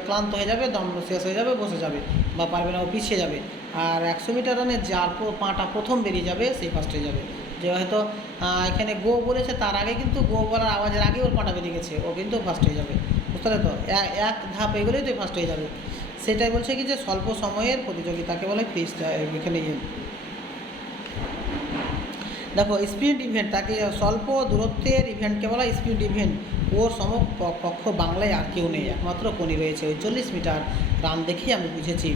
ক্লান্ত হয়ে যাবে, দম শেষ হয়ে যাবে, বসে যাবে বা পারবে না, ও পিছিয়ে যাবে। আর 100 মিটার রানে যার পাটা প্রথম বেরিয়ে যাবে সেই ফার্স্ট হয়ে যাবে। যে হয়তো এখানে গো বলেছে, তার আগে কিন্তু গো বলার আওয়াজের আগে ওর পাটা বেরিয়ে গেছে, ও কিন্তু ফার্স্ট হয়ে যাবে, বুঝতে পারলে তো? এক ধাপ এগোলেই তো ফার্স্ট হয়ে যাবে। সেটাই বলছে কি যে স্বল্প সময়ের প্রতিযোগিতাকে বলে ফ্রি স্টাইল। এখানে দেখো স্প্রিন্ট ইভেন্ট, তাকে স্বল্প দূরত্বের ইভেন্টকে বলা স্প্রিন্ট ইভেন্ট। ওর সমকক্ষ বাংলায় আর কেউ নেই, একমাত্র কোনি রয়েছে। ওই 40 মিটার রান দেখেই আমি বুঝেছি।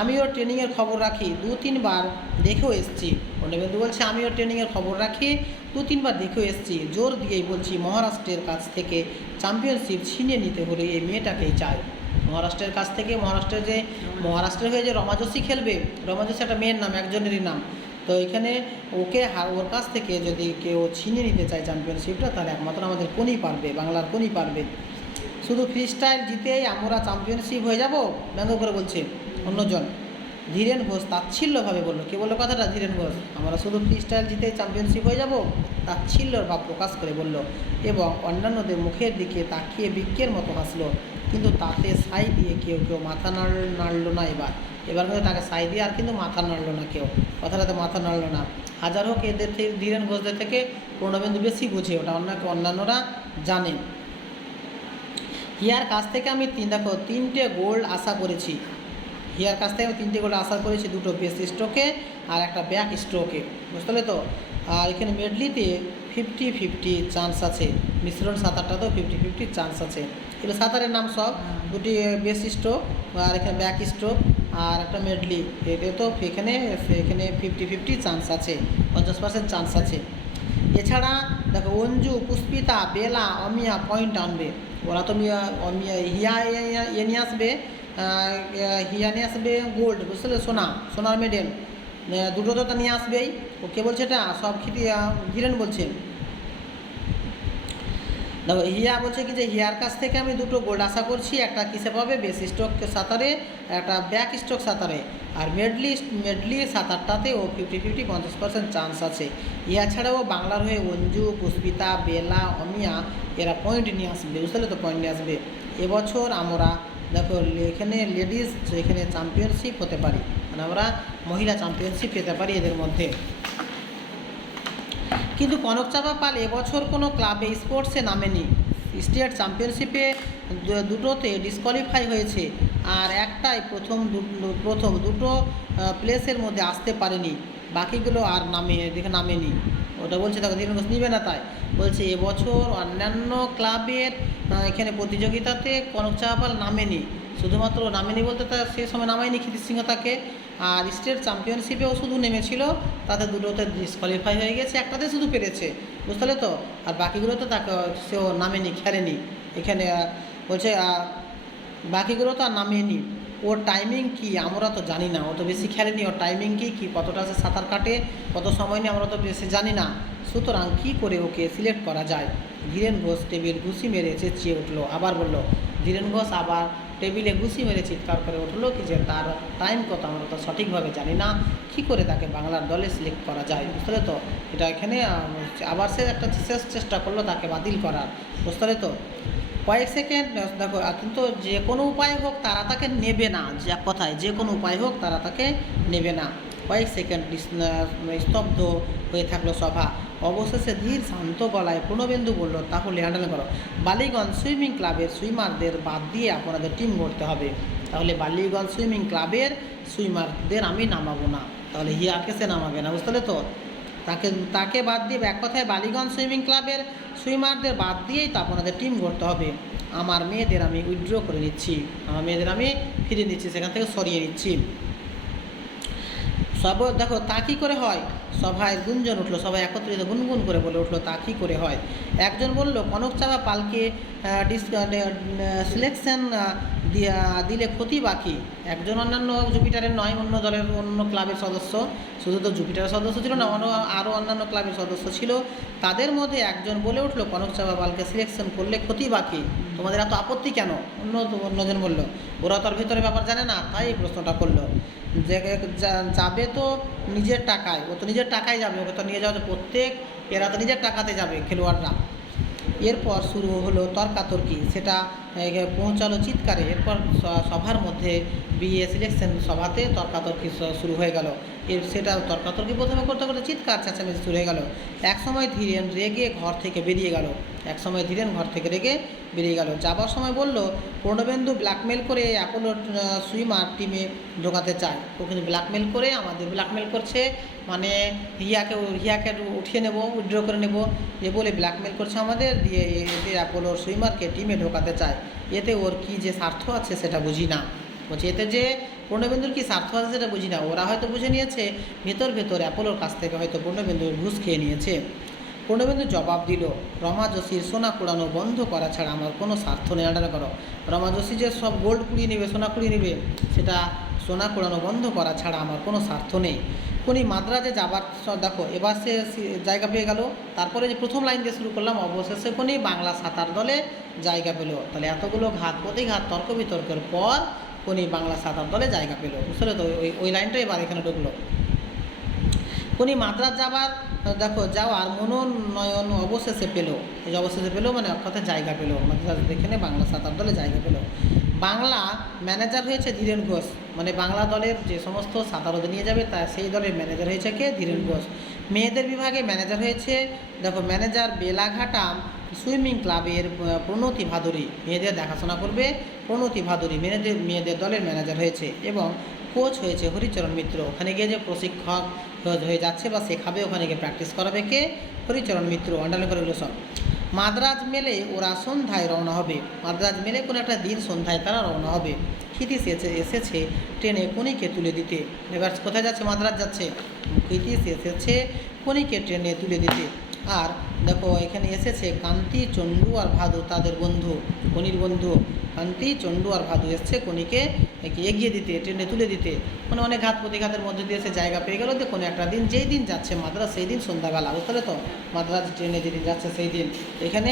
আমিও ট্রেনিংয়ের খবর রাখি, 2-3 বার দেখেও এসেছি। পণ্ডিবন্ধু বলছে আমিও ট্রেনিংয়ের খবর রাখি, 2-3 বার দেখেও এসেছি। জোর দিয়েই বলছি মহারাষ্ট্রের কাছ থেকে চ্যাম্পিয়নশিপ ছিনিয়ে নিতে হলে এই মেয়েটাকেই চাই। মহারাষ্ট্রের কাছ থেকে, মহারাষ্ট্রের হয়ে যে রমা যোশী খেলবে, রমা যোশী একটা মেয়ের নাম, একজনেরই নাম। তো এখানে ওকে ওর কাছ থেকে যদি কেউ ছিনিয়ে নিতে চায় চ্যাম্পিয়নশিপটা, তাহলে একমাত্র আমাদের কোনই পারবে, বাংলার কোনই পারবে। শুধু ফ্রি স্টাইল জিতেই আমরা চ্যাম্পিয়নশিপ হয়ে যাব, ব্যঙ্গ করে বলছে অন্যজন। ধীরেন ঘোষ তাচ্ছিল্যভাবে বললো, কে বললো কথাটা? ধীরেন ঘোষ। আমরা শুধু ফ্রি স্টাইল জিতেই চ্যাম্পিয়নশিপ হয়ে যাব, তাচ্ছিল্যর ভাব প্রকাশ করে বলল, এবং অন্যান্যদের মুখের দিকে তাকিয়ে বিজ্ঞের মতো হাসলো। কিন্তু তাতে সাই দিয়ে কেউ মাথা নাড়ল না। এবার কিন্তু তাকে সাই দিয়ে আর কিন্তু মাথা নাড়লো না কেউ, কথাটাতে মাথা নাড়লো না। হাজার হোক এদের থেকে, ধীরেন ঘোষদের থেকে পূর্ণবিন্দু বেশি বুঝে, ওটা অন্যান্যরা জানে। হিয়ার কাছ থেকে আমি 3টে গোল্ড আশা করেছি। হিয়ার কাছ থেকে আমি 3টে গোল্ড আশা করেছি, 2টো বেস স্ট্রোকে আর একটা ব্যাক স্ট্রোকে, বুঝতে পারলে তো? আর এখানে মেডলিতে 50-50 চান্স আছে, মিশ্রণ সাঁতারটাতেও 50-50 চান্স আছে। এগুলো সাঁতারের নাম সব, 2টি বেস স্ট্রোক আর এখানে ব্যাক স্ট্রোক আর একটা মেডলি, এটা তো এখানে 50-50 চান্স আছে, 50% চান্স আছে। এছাড়া দেখো অঞ্জু, পুষ্পিতা, বেলা, অমিয়া পয়েন্ট আনবে। ওরা তো হিয়া নিয়ে আসবে, হিয়া নিয়ে আসবে গোল্ড, বুঝতে, সোনার মেডেল, 2টো তো নিয়ে আসবেই। ও কে বলছে এটা? সব ধীরেন বলছে। দেখো হিয়া বলছে কি যে হিয়ার কাছ থেকে আমি 2টো গোল্ড আশা করছি, একটা কিসে পাবে? বেস স্ট্রোক সাঁতারে, একটা ব্যাক স্ট্রোক সাঁতারে। আর মেডলি সাঁতারটাতে ও 50-50 50% চান্স আছে। ইয়া ছাড়াও বাংলার হয়ে অঞ্জু, পুষ্পিতা, বেলা, অমিয়া এরা পয়েন্ট নিয়ে আসবে, বুঝতে তো? পয়েন্ট নিয়ে আসবে। এবছর আমরা দেখো এখানে লেডিস এখানে চ্যাম্পিয়নশিপ হতে পারি, মানে আমরা মহিলা চ্যাম্পিয়নশিপ পেতে পারি এদের মধ্যে। কিন্তু কনকচাপা পাল এবছর কোনো ক্লাবে স্পোর্টসে নামেনি। স্টেট চ্যাম্পিয়নশিপে 2টোতে ডিসকোয়ালিফাই হয়েছে, আর একটাই প্রথম 2টো প্লেসের মধ্যে আসতে পারেনি, বাকিগুলো আর নামেনি। ওটা বলছে দেখো ধীরেন ঘোষ নিবে না, তাই বলছে এবছর অন্যান্য ক্লাবের এখানে প্রতিযোগিতাতে কনকচাপা পাল নামেনি, শুধুমাত্র নামেনি বলতে তার সে সময় নামায়নি ক্ষিতিশ সিংহ তাকে। আর স্টেট চ্যাম্পিয়নশিপেও শুধু নেমেছিল, তাতে 2টোতে ডিসকোয়ালিফাই হয়ে গেছে, একটাতে শুধু পেরেছে, বুঝতে পারলে তো? আর বাকিগুলোতে তাকে সেও নামেনি, খেলেনি। এখানে বলছে বাকিগুলো তো আর নামেনি। ওর টাইমিং কি আমরা তো জানি না, ও তো বেশি খেলেনি, ওর টাইমিং কি কতটা সে সাঁতার কাটে, কত সময় নিয়ে আমরা তো বেশি জানি না। সুতরাং কী করে ওকে সিলেক্ট করা যায়? ধীরেন ঘোষ টেবিল ঘুষি মেরে চেঁচিয়ে উঠলো, আবার বলল ধীরেন ঘোষ আবার টেবিলে ঘুষি মেরে চিৎকার করে উঠলো কি যে তার টাইম কত আমরা তো সঠিকভাবে জানি না, কী করে তাকে বাংলার দলে সিলেক্ট করা যায়, বুঝতে তো? এটা এখানে আবার সে একটা শেষ চেষ্টা করলো তাকে বাতিল করার, বুঝতে তো? কয়েক সেকেন্ড দেখো, কিন্তু যে কোনো উপায় হোক তারা তাকে নেবে না, যে এক কথায় যে কোনো উপায় হোক তারা তাকে নেবে না। কয়েক সেকেন্ড স্তব্ধ হয়ে থাকলো সভা। অবশেষে ধীর শান্ত গলায় পূর্ণবিন্দু বলল, তাহলে হ্যান্ডেল করো। বালিগঞ্জ সুইমিং ক্লাবের সুইমারদের বাদ দিয়ে আপনাদের টিম গড়তে হবে। তাহলে বালিগঞ্জ সুইমিং ক্লাবের সুইমারদের আমি নামাবো না, তাহলে হিয়াকে সে নামাবে না, বুঝতে তো? তাকে বাদ দিয়ে, এক কথায় বালিগঞ্জ সুইমিং ক্লাবের সুইমারদের বাদ দিয়েই তো আপনাদের টিম গড়তে হবে। আমার মেয়েদের আমি উইথড্র করে নিচ্ছি, আমার মেয়েদের আমি ফিরিয়ে দিচ্ছি, সেখান থেকে সরিয়ে নিচ্ছি। সব দেখো তা কী করে হয়? সভায় গুঞ্জন উঠলো, সবাই একত্রিত গুনগুন করে বলে উঠলো, তা কী করে হয়? একজন বলল কনকচাপা পালকে সিলেকশন দিলে ক্ষতি বাকি। একজন অন্যান্য জুপিটারের নয়, অন্য দলের অন্য ক্লাবের সদস্য, শুধু তো জুপিটারের সদস্য ছিল না, আরও অন্যান্য ক্লাবের সদস্য ছিল। তাদের মধ্যে একজন বলে উঠলো, কনক চাওয়া বালকে সিলেকশন করলে ক্ষতি বাকি, তোমাদের এত আপত্তি কেন? অন্যজন বলল, ওরা তো আর ভেতরে ব্যাপার জানে না, তাই এই প্রশ্নটা করলো। যে যাবে তো নিজের টাকায়, ও তো নিজের টাকায় যাবে, ওকে তো নিয়ে যাওয়া প্রত্যেক, এরা তো নিজের টাকাতে যাবে খেলোয়াড়রা। এরপর শুরু হলো তর্কাতর্কি, সেটা পৌঁছালো চিৎকারে। এরপর সভার মধ্যে বিএ সিলেকশন সভাতে তর্কাতর্কি শুরু হয়ে গেল। সেটা তর্কাতর্কি প্রথমে করতে করতে চিৎকার চেঁচামেচি শুরু হয়ে গেল। একসময় ধীরেন রেগে ঘর থেকে বেরিয়ে গেল। যাবার সময় বলল, পূর্ণবেন্দু ব্ল্যাকমেল করে অ্যাপোলো সুইমার টিমে ঢোকাতে চায়। ও কিন্তু ব্ল্যাকমেল করে, আমাদের ব্ল্যাকমেল করছে, মানে হিয়াকে উঠিয়ে নেব, উইথড্র করে নেব, এ বলে ব্ল্যাকমেল করছে আমাদের, দিয়ে এতে অ্যাপোলোর সুইমারকে টিমে ঢোকাতে চায়। এতে ওর কী যে স্বার্থ আছে সেটা বুঝি না। বলছে এতে যে পূর্ণবেন্দুর কী স্বার্থ আছে সেটা বুঝি না। ওরা হয়তো বুঝে নিয়েছে ভেতর অ্যাপোলোর কাছ থেকে হয়তো পূর্ণবেন্দু ঘুষ খেয়ে নিয়েছে। পূর্ণবেন্দু জবাব দিল, রমা যোশীর সোনা কুড়ানো বন্ধ করা ছাড়া আমার কোনো স্বার্থ নেই। আন্ডার করো, রমা যোশী যে সব গোল্ড কুড়িয়ে নেবে, সোনা কুড়িয়ে নেবে, সেটা সোনা কুড়ানো বন্ধ করা ছাড়া আমার কোনো স্বার্থ নেই। কোনি মাদ্রাজে যাবার, দেখো এবার সে জায়গা পেয়ে গেল। তারপরে যে প্রথম লাইন দিয়ে শুরু করলাম, অবশেষে কোনি বাংলা সাঁতার দলে জায়গা পেল। তাহলে এতগুলো প্রতিঘাত তর্ক বিতর্কের পর কোনি বাংলা সাঁতার দলে জায়গা পেল, বুঝলে তো? ওই লাইনটা এবার এখানে ঢুকলো। কোনি মাদ্রাজ যাওয়ার মনোনয়ন অবশেষে পেল। এই যে অবশেষে পেল মানে অর্থাৎ জায়গা পেল, মাদ্রাজ এখানে বাংলা সাঁতার দলে জায়গা পেল। বাংলা ম্যানেজার হয়েছে ধীরেন ঘোষ, মানে বাংলা দলের যে সমস্ত সাঁতারুদের নিয়ে যাবে তা সেই দলের ম্যানেজার হয়েছে কে? ধীরেন ঘোষ। মেয়েদের বিভাগে ম্যানেজার হয়েছে, ম্যানেজার বেলাঘাটা সুইমিং ক্লাবের প্রণতি ভাদুরী, মেয়েদের দেখাশোনা করবে প্রণতি ভাদুরী মেয়েদের দলের ম্যানেজার হয়েছে। এবং কোচ হয়েছে হরিচরণ মিত্র। ওখানে গিয়ে যে প্রশিক্ষক হয়ে যাচ্ছে বা শেখাবে, ওখানে গিয়ে প্র্যাকটিস করাবে কে? হরিচরণ মিত্র। আন্ডারলাইন করে এগুলো সব। মাদ্রাজ মেলে ওরা সন্ধ্যায় রওনা হবে। মাদ্রাজ মেলে কোনো একটা দিন সন্ধ্যায় তারা রওনা হবে। ক্ষিতীশ এসেছে ট্রেনে কোনিকে তুলে দিতে। এবার কোথায় যাচ্ছে? মাদ্রাজ যাচ্ছে। ক্ষিতীশ এসেছে কোনিকে ট্রেনে তুলে দিতে। আর দেখো এখানে এসেছে কান্তি, চণ্ডু আর ভাদু, তাদের বন্ধু, কোনির বন্ধু কান্তি, চণ্ডু আর ভাদু এসছে কোনিকে এগিয়ে দিতে, ট্রেনে তুলে দিতে। মানে অনেক ঘাত প্রতিঘাতের মধ্যে দিয়ে সে জায়গা পেয়ে গেল যে কোনো একটা দিন, যেই দিন যাচ্ছে মাদ্রাজ সেই দিন সন্ধ্যাবেলা, বুঝতে তো? মাদ্রাজ ট্রেনে যেদিন যাচ্ছে সেই দিন এখানে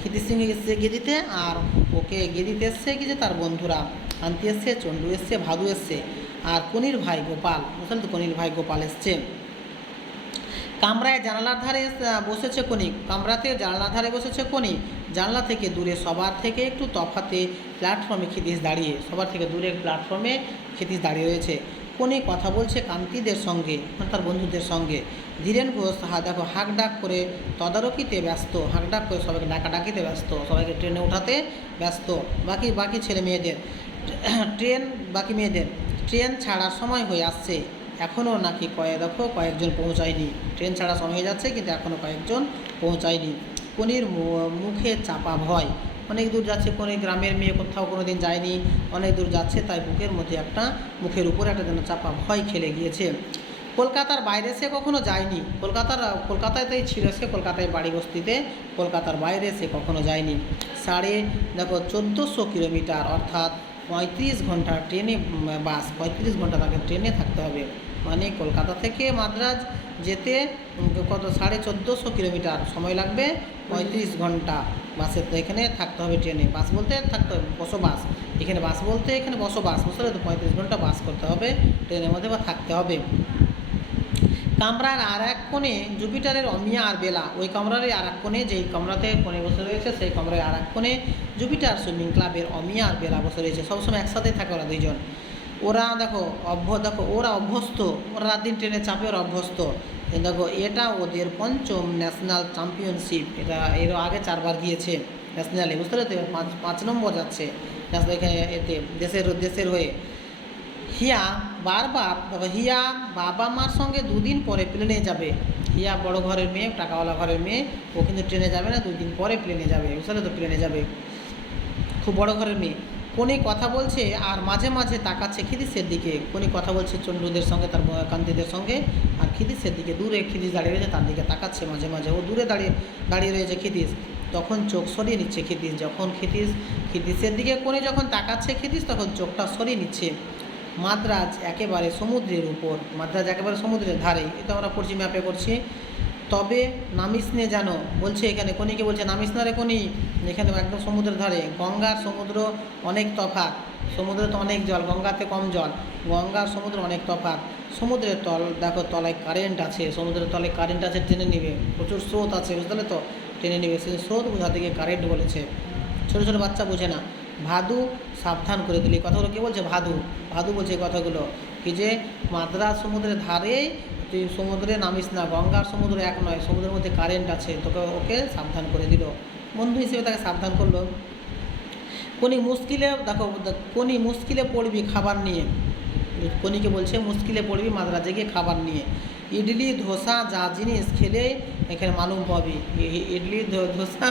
ক্ষিতীশ সিং এসছে এগিয়ে দিতে, আর ওকে এগিয়ে দিতে এসছে কি যে তার বন্ধুরা, কান্তি এসছে, চণ্ডু এসছে, ভাদু এসছে, আর কোনির ভাই গোপাল, বুঝলেন তো? কোনির ভাই গোপাল এসছে। কামরায় জানালার ধারে বসেছে কোনি, কামরাতে জানলার ধারে বসেছে কোনি। জানলা থেকে দূরে, সবার থেকে একটু তফাতে প্ল্যাটফর্মে ক্ষিতীশ দাঁড়িয়ে, সবার থেকে দূরে প্ল্যাটফর্মে ক্ষিতীশ দাঁড়িয়ে রয়েছে। কোনি কথা বলছে কান্তিদের সঙ্গে, তার বন্ধুদের সঙ্গে। ধীরেন ঘোষ হাঁক ডাক করে তদারকিতে ব্যস্ত, হাঁক ডাক করে সবাইকে ডাকাডাকিতে ব্যস্ত, সবাইকে ট্রেনে ওঠাতে ব্যস্ত। বাকি ছেলে মেয়েদের বাকি মেয়েদের ট্রেন ছাড়ার সময় হয়ে আসছে, এখনও নাকি কয়েকজন পৌঁছায়নি। ট্রেন ছাড়া সময় হয়ে যাচ্ছে কিন্তু এখনও কয়েকজন পৌঁছায়নি। কোনির মুখে চাপা ভয়, অনেক দূর যাচ্ছে, কোনো গ্রামের মেয়ে কোথাও কোনো দিন যায়নি, অনেক দূর যাচ্ছে, তাই বুকের মধ্যে মুখের উপরে একটা যেন চাপা ভয় খেলে গিয়েছে। কলকাতার বাইরে সে কখনো যায়নি, কলকাতাতেই ছিল সে, কলকাতায় বাড়ি বস্তিতে, কলকাতার বাইরে সে কখনো যায়নি। 1450 কিলোমিটার অর্থাৎ 35 ঘন্টা ট্রেনে বাস, 35 ঘন্টা তাকে ট্রেনে থাকতে হবে। মানে কলকাতা থেকে মাদ্রাজ যেতে কত 1450 কিলোমিটার সময় লাগবে, 35 ঘন্টা বাসে, তো এখানে থাকতে হবে ট্রেনে। বাস বলতে থাকতে হবে বসবাস, এখানে বাস বলতে এখানে বসবাস, বুঝতে তো? 35 ঘন্টা বাস করতে হবে ট্রেনের মধ্যে বা থাকতে হবে। কামরার আর এক কোণে জুপিটারের অমিয়া আর বেলা, ওই কামরারই আর এক কোণে, যেই কামরাতে কোণে বসে রয়েছে সেই কামরায় আর এক কোণে জুপিটার সুইমিং ক্লাবের অমিয়া আর বেলা বসে রয়েছে। সবসময় একসাথে থাকে ওরা দুইজন। ওরা ওরা অভ্যস্ত, ওরা রাত দিন ট্রেনে চাপে, ওরা অভ্যস্ত। এটা ওদের 5ম ন্যাশনাল চ্যাম্পিয়নশিপ, এটা এর আগে 4 বার গিয়েছে ন্যাশনালে, বুঝতে পারতে? 5 নম্বর যাচ্ছে ন্যাশনাল এখানে, এতে দেশের হয়ে। হিয়া বাবা মার সঙ্গে 2 দিন পরে প্লেনে যাবে। হিয়া বড় ঘরের মেয়ে, টাকাওয়ালা ঘরের মেয়ে, ও কিন্তু ট্রেনে যাবে না, 2 দিন পরে প্লেনে যাবে, বুঝলে তো? প্লেনে যাবে, খুব বড় ঘরের মেয়ে। কোনি কথা বলছে আর মাঝে মাঝে তাকাচ্ছে ক্ষিতীশের দিকে। কোনি কথা বলছে চণ্ডুদের সঙ্গে, তার কান্তিদের সঙ্গে, আর ক্ষিতীশের দিকে, দূরে ক্ষিতীশ দাঁড়িয়ে রয়েছে, তার দিকে তাকাচ্ছে মাঝে মাঝে। ও দূরে দাঁড়িয়ে রয়েছে ক্ষিতীশ। তখন চোখ সরিয়ে নিচ্ছে ক্ষিতিশ। যখন ক্ষিতিশের দিকে কোণে যখন তাকাচ্ছে ক্ষিতিশ, তখন চোখটা সরিয়ে নিচ্ছে। মাদ্রাজ একেবারে সমুদ্রের উপর, মাদ্রাজ একেবারে সমুদ্রের ধারে, এটা আমরা পড়ছি, ম্যাপে করছি। তবে নামিস নে জানো, বলছে এখানে কনিকে বলছে নামিস না রে কনি, এখানে একদম সমুদ্রের ধারে। গঙ্গার সমুদ্র অনেক তফাৎ, সমুদ্রে তো অনেক জল, গঙ্গাতে কম জল, গঙ্গার সমুদ্র অনেক তফাৎ। সমুদ্রের তল দেখো, তলায় কারেন্ট আছে, সমুদ্রের তলায় কারেন্ট আছে, টেনে নেবে, প্রচুর স্রোত আছে, বুঝতে পারলে তো, টেনে নেবে। সেই স্রোত বোঝাতে গিয়ে কারেন্ট বলেছে, ছোটো ছোটো বাচ্চা বোঝে না। ভাদু সাবধান করে দিলি, কথাগুলো কে বলছে? ভাদু। ভাদু বলছে এই কথাগুলো, কি যে মাদ্রাজ সমুদ্রের ধারে, তুই সমুদ্রে নামিস না, গঙ্গার সমুদ্র এক নয়, সমুদ্রের মধ্যে কারেন্ট আছে, তোকে ওকে সাবধান করে দিল, বন্ধু হিসেবে তাকে সাবধান করলো। কোনি মুশকিলে দেখো, কোনি মুশকিলে পড়বি খাবার নিয়ে, কোনিকে বলছে মুশকিলে পড়বি মাদ্রাজে গিয়ে খাবার নিয়ে। ইডলি ধোসা যা জিনিস খেলে এখানে মালুম পাবি। ইডলি ধোসা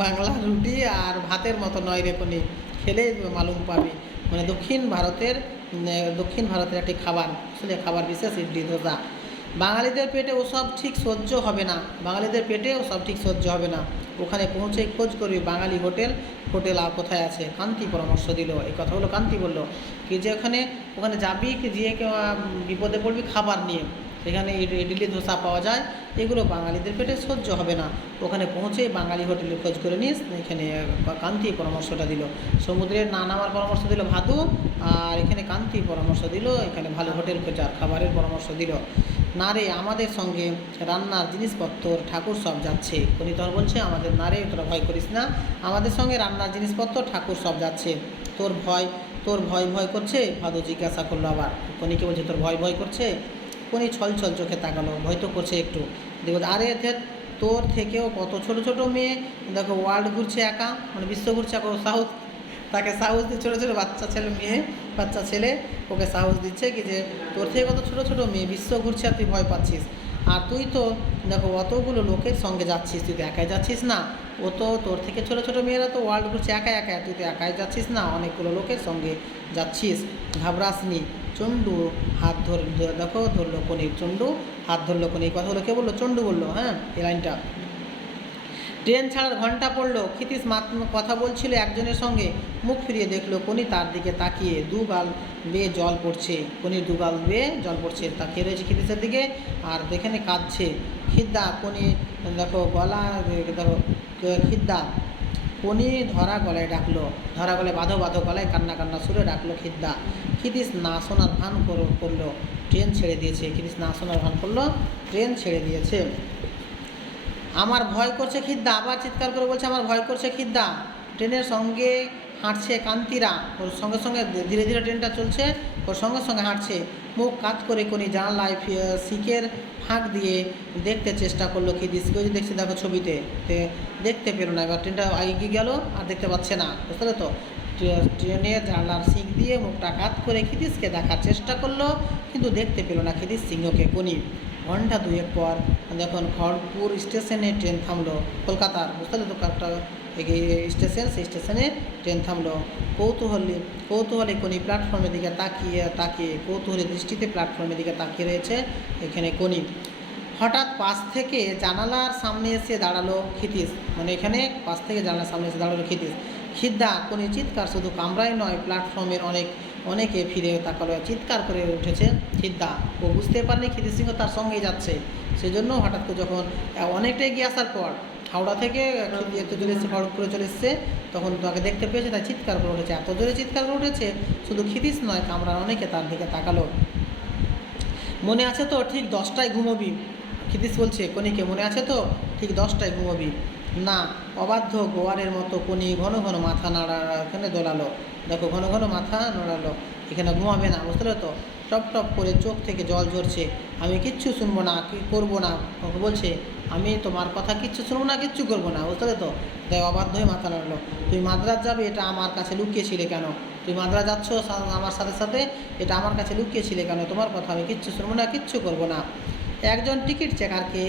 বাংলা রুটি আর ভাতের মতো নয় রে কোনি, খেলে মালুম পাবি। মানে দক্ষিণ ভারতের একটি খাবার, আসলে খাবার বিশেষ ইডলি ধোসা। বাঙালিদের পেটে ওসব ঠিক সহ্য হবে না, বাঙালিদের পেটে ওসব ঠিক সহ্য হবে না। ওখানে পৌঁছে খোঁজ করবি বাঙালি হোটেল কোথায় আছে। কান্তি পরামর্শ দিল, এই কথাগুলো কান্তি বলল, কি যে ওখানে যাবি, গিয়ে বিপদে পড়বি খাবার নিয়ে, সেখানে ইডলি ধোসা পাওয়া যায়, এগুলো বাঙালিদের পেটে সহ্য হবে না। ওখানে পৌঁছে বাঙালি হোটেলে খোঁজ করে নিস, এখানে কান্তি পরামর্শটা দিল। সমুদ্রের না নামার পরামর্শ দিল ভাদু, আর এখানে কান্তি পরামর্শ দিল, এখানে ভালো হোটেল খোঁজার খাবারের পরামর্শ দিল। না রে, আমাদের সঙ্গে রান্নার জিনিসপত্র ঠাকুর সব যাচ্ছে। কোনি তখন বলছে আমাদের, না রে তোরা ভয় করিস না, আমাদের সঙ্গে রান্নার জিনিসপত্র ঠাকুর সব যাচ্ছে। তোর ভয় করছে? ভাদু জিজ্ঞাসা করলো আবার, কোনিকে বলছে তোর ভয় করছে? কোনি ছল চোখে তাকালো, ভয় তো করছে একটু। দেখো, আরে তোর থেকেও কত ছোট ছোট মেয়ে দেখো ওয়ার্ল্ড ঘুরছে একা, মানে বিশ্ব ঘুরছে একা, সাউথ, তাকে সাহস দিয়ে ছোটো ছোটো বাচ্চা ছেলে ওকে সাহস দিচ্ছে, কি যে তোর থেকে কত ছোটো ছোটো মেয়ে বিশ্ব ঘুরছে আর তুই ভয় পাচ্ছিস। আর তুই তো দেখো অতগুলো লোকের সঙ্গে যাচ্ছিস, তুই তো একাই যাচ্ছিস না, ও তো তোর থেকে ছোটো ছোটো মেয়েরা তো ওয়ার্ল্ড ঘুরছে একা, তুই তো একাই যাচ্ছিস না, অনেকগুলো লোকের সঙ্গে যাচ্ছিস, ঘাবড়াস নি। চণ্ডু হাত ধরলো কোনির, চণ্ডু হাত ধরলো কোনি, এই কথাগুলো কে বললো? চণ্ডু বললো, হ্যাঁ, এই লাইনটা। ট্রেন ছাড়ার ঘন্টা পড়লো, ক্ষিতিশ কথা বলছিল একজনের সঙ্গে, মুখ ফিরিয়ে দেখলো কোনি তার দিকে তাকিয়ে, দুগাল বেয়ে জল পড়ছে, কোনির দুগাল বেয়ে জল পড়ছে, তাকিয়ে রয়েছে ক্ষিতিশের দিকে, আর এখানে কাঁদছে। খিদ্দা কোনি দেখো খিদ্দা কোনি ধরা গলায় ডাকলো, ধরা গলায় বাঁধো গলায় কান্না সুরে ডাকলো খিদ্দা। ক্ষিতিশ না শোনার ভান করলো, ট্রেন ছেড়ে দিয়েছে। ক্ষিতিশ না শোনার ভান করলো, ট্রেন ছেড়ে দিয়েছে। আমার ভয় করছে খিদ্দা, আবার চিৎকার করে বলছে আমার ভয় করছে খিদ্দা। ট্রেনের সঙ্গে হাঁটছে কান্তিরা, ওর সঙ্গে সঙ্গে ধীরে ধীরে ট্রেনটা চলছে, ওর সঙ্গে সঙ্গে হাঁটছে। মুখ কাত করে কোনি জানালায় শিকের ফাঁক দিয়ে দেখতে চেষ্টা করলো ক্ষিতিশকে, ওই যে দেখছি দেখো ছবিতে, দেখতে পেলো না। এবার ট্রেনটা এগিয়ে গেল আর দেখতে পাচ্ছে না, বুঝতে পারলে তো। ট্রেনের জানলার শিক দিয়ে মুখটা কাত করে ক্ষিতিশকে দেখার চেষ্টা করলো, কিন্তু দেখতে পেলো না ক্ষিতিশ সিংহকে। কোনি ঘন্টা দুয়েক পর যখন খড়গপুর স্টেশনে ট্রেন থামলো, কলকাতার, বুঝতে পারলে তো একটা স্টেশন, সেই স্টেশনে ট্রেন থামলো। কৌতূহলে কোনি প্ল্যাটফর্মের দিকে তাকিয়ে কৌতূহলী দৃষ্টিতে প্ল্যাটফর্মের দিকে তাকিয়ে রয়েছে এখানে কোনি। হঠাৎ পাশ থেকে জানালার সামনে এসে দাঁড়ালো ক্ষিতিশ, মানে এখানে পাশ থেকে জানালার সামনে এসে দাঁড়ালো ক্ষিতিশ। খিদ্দা কোনি চিৎকার, শুধু কামরাই নয় প্ল্যাটফর্মের অনেকে ফিরে তাকালো, চিৎকার করে উঠেছে খিদ্দা। ও বুঝতে পারেনি ক্ষিতিশ সিংহ তার সঙ্গেই যাচ্ছে, সেজন্য হঠাৎ করে যখন অনেকটা এগিয়ে আসার পর হাওড়া থেকে চলে এসেছে, খড়গপুরে চলে এসছে, তখন তাকে দেখতে পেয়েছে, তাই চিৎকার করে উঠেছে। এত জোরে চিৎকার করে উঠেছে, শুধু ক্ষিতিশ নয় কামরার অনেকে তার দিকে তাকালো। মনে আছে তো ঠিক 10টায় ঘুমোবি, ক্ষিতিশ বলছে কোনিকে, মনে আছে তো ঠিক 10টায় ঘুমোবি। না, অবাধ্য গোয়ারের মতো কোনি ঘন ঘন মাথা এখানে দোলালো, দেখো ঘন ঘন মাথা নাড়ালো, এখানে ঘুমাবে না, বুঝতে তো। টপ টপ করে চোখ থেকে জল ঝরছে। আমি কিচ্ছু শুনবো না, কি করবো না, ওকে বলছে আমি তোমার কথা কিচ্ছু শুনবো না, কিচ্ছু করবো না, বুঝতে তো। তাই অবাধ্য হয়ে মাথা নাড়লো। তুই মাদ্রাজ যাবে এটা আমার কাছে লুকিয়েছিলে কেন? তুই মাদ্রাজ যাচ্ছ আমার সাথে, এটা আমার কাছে লুকিয়েছিলে কেন? তোমার কথা আমি কিচ্ছু শুনবো না, কিচ্ছু করবো না। একজন টিকিট চেকারকে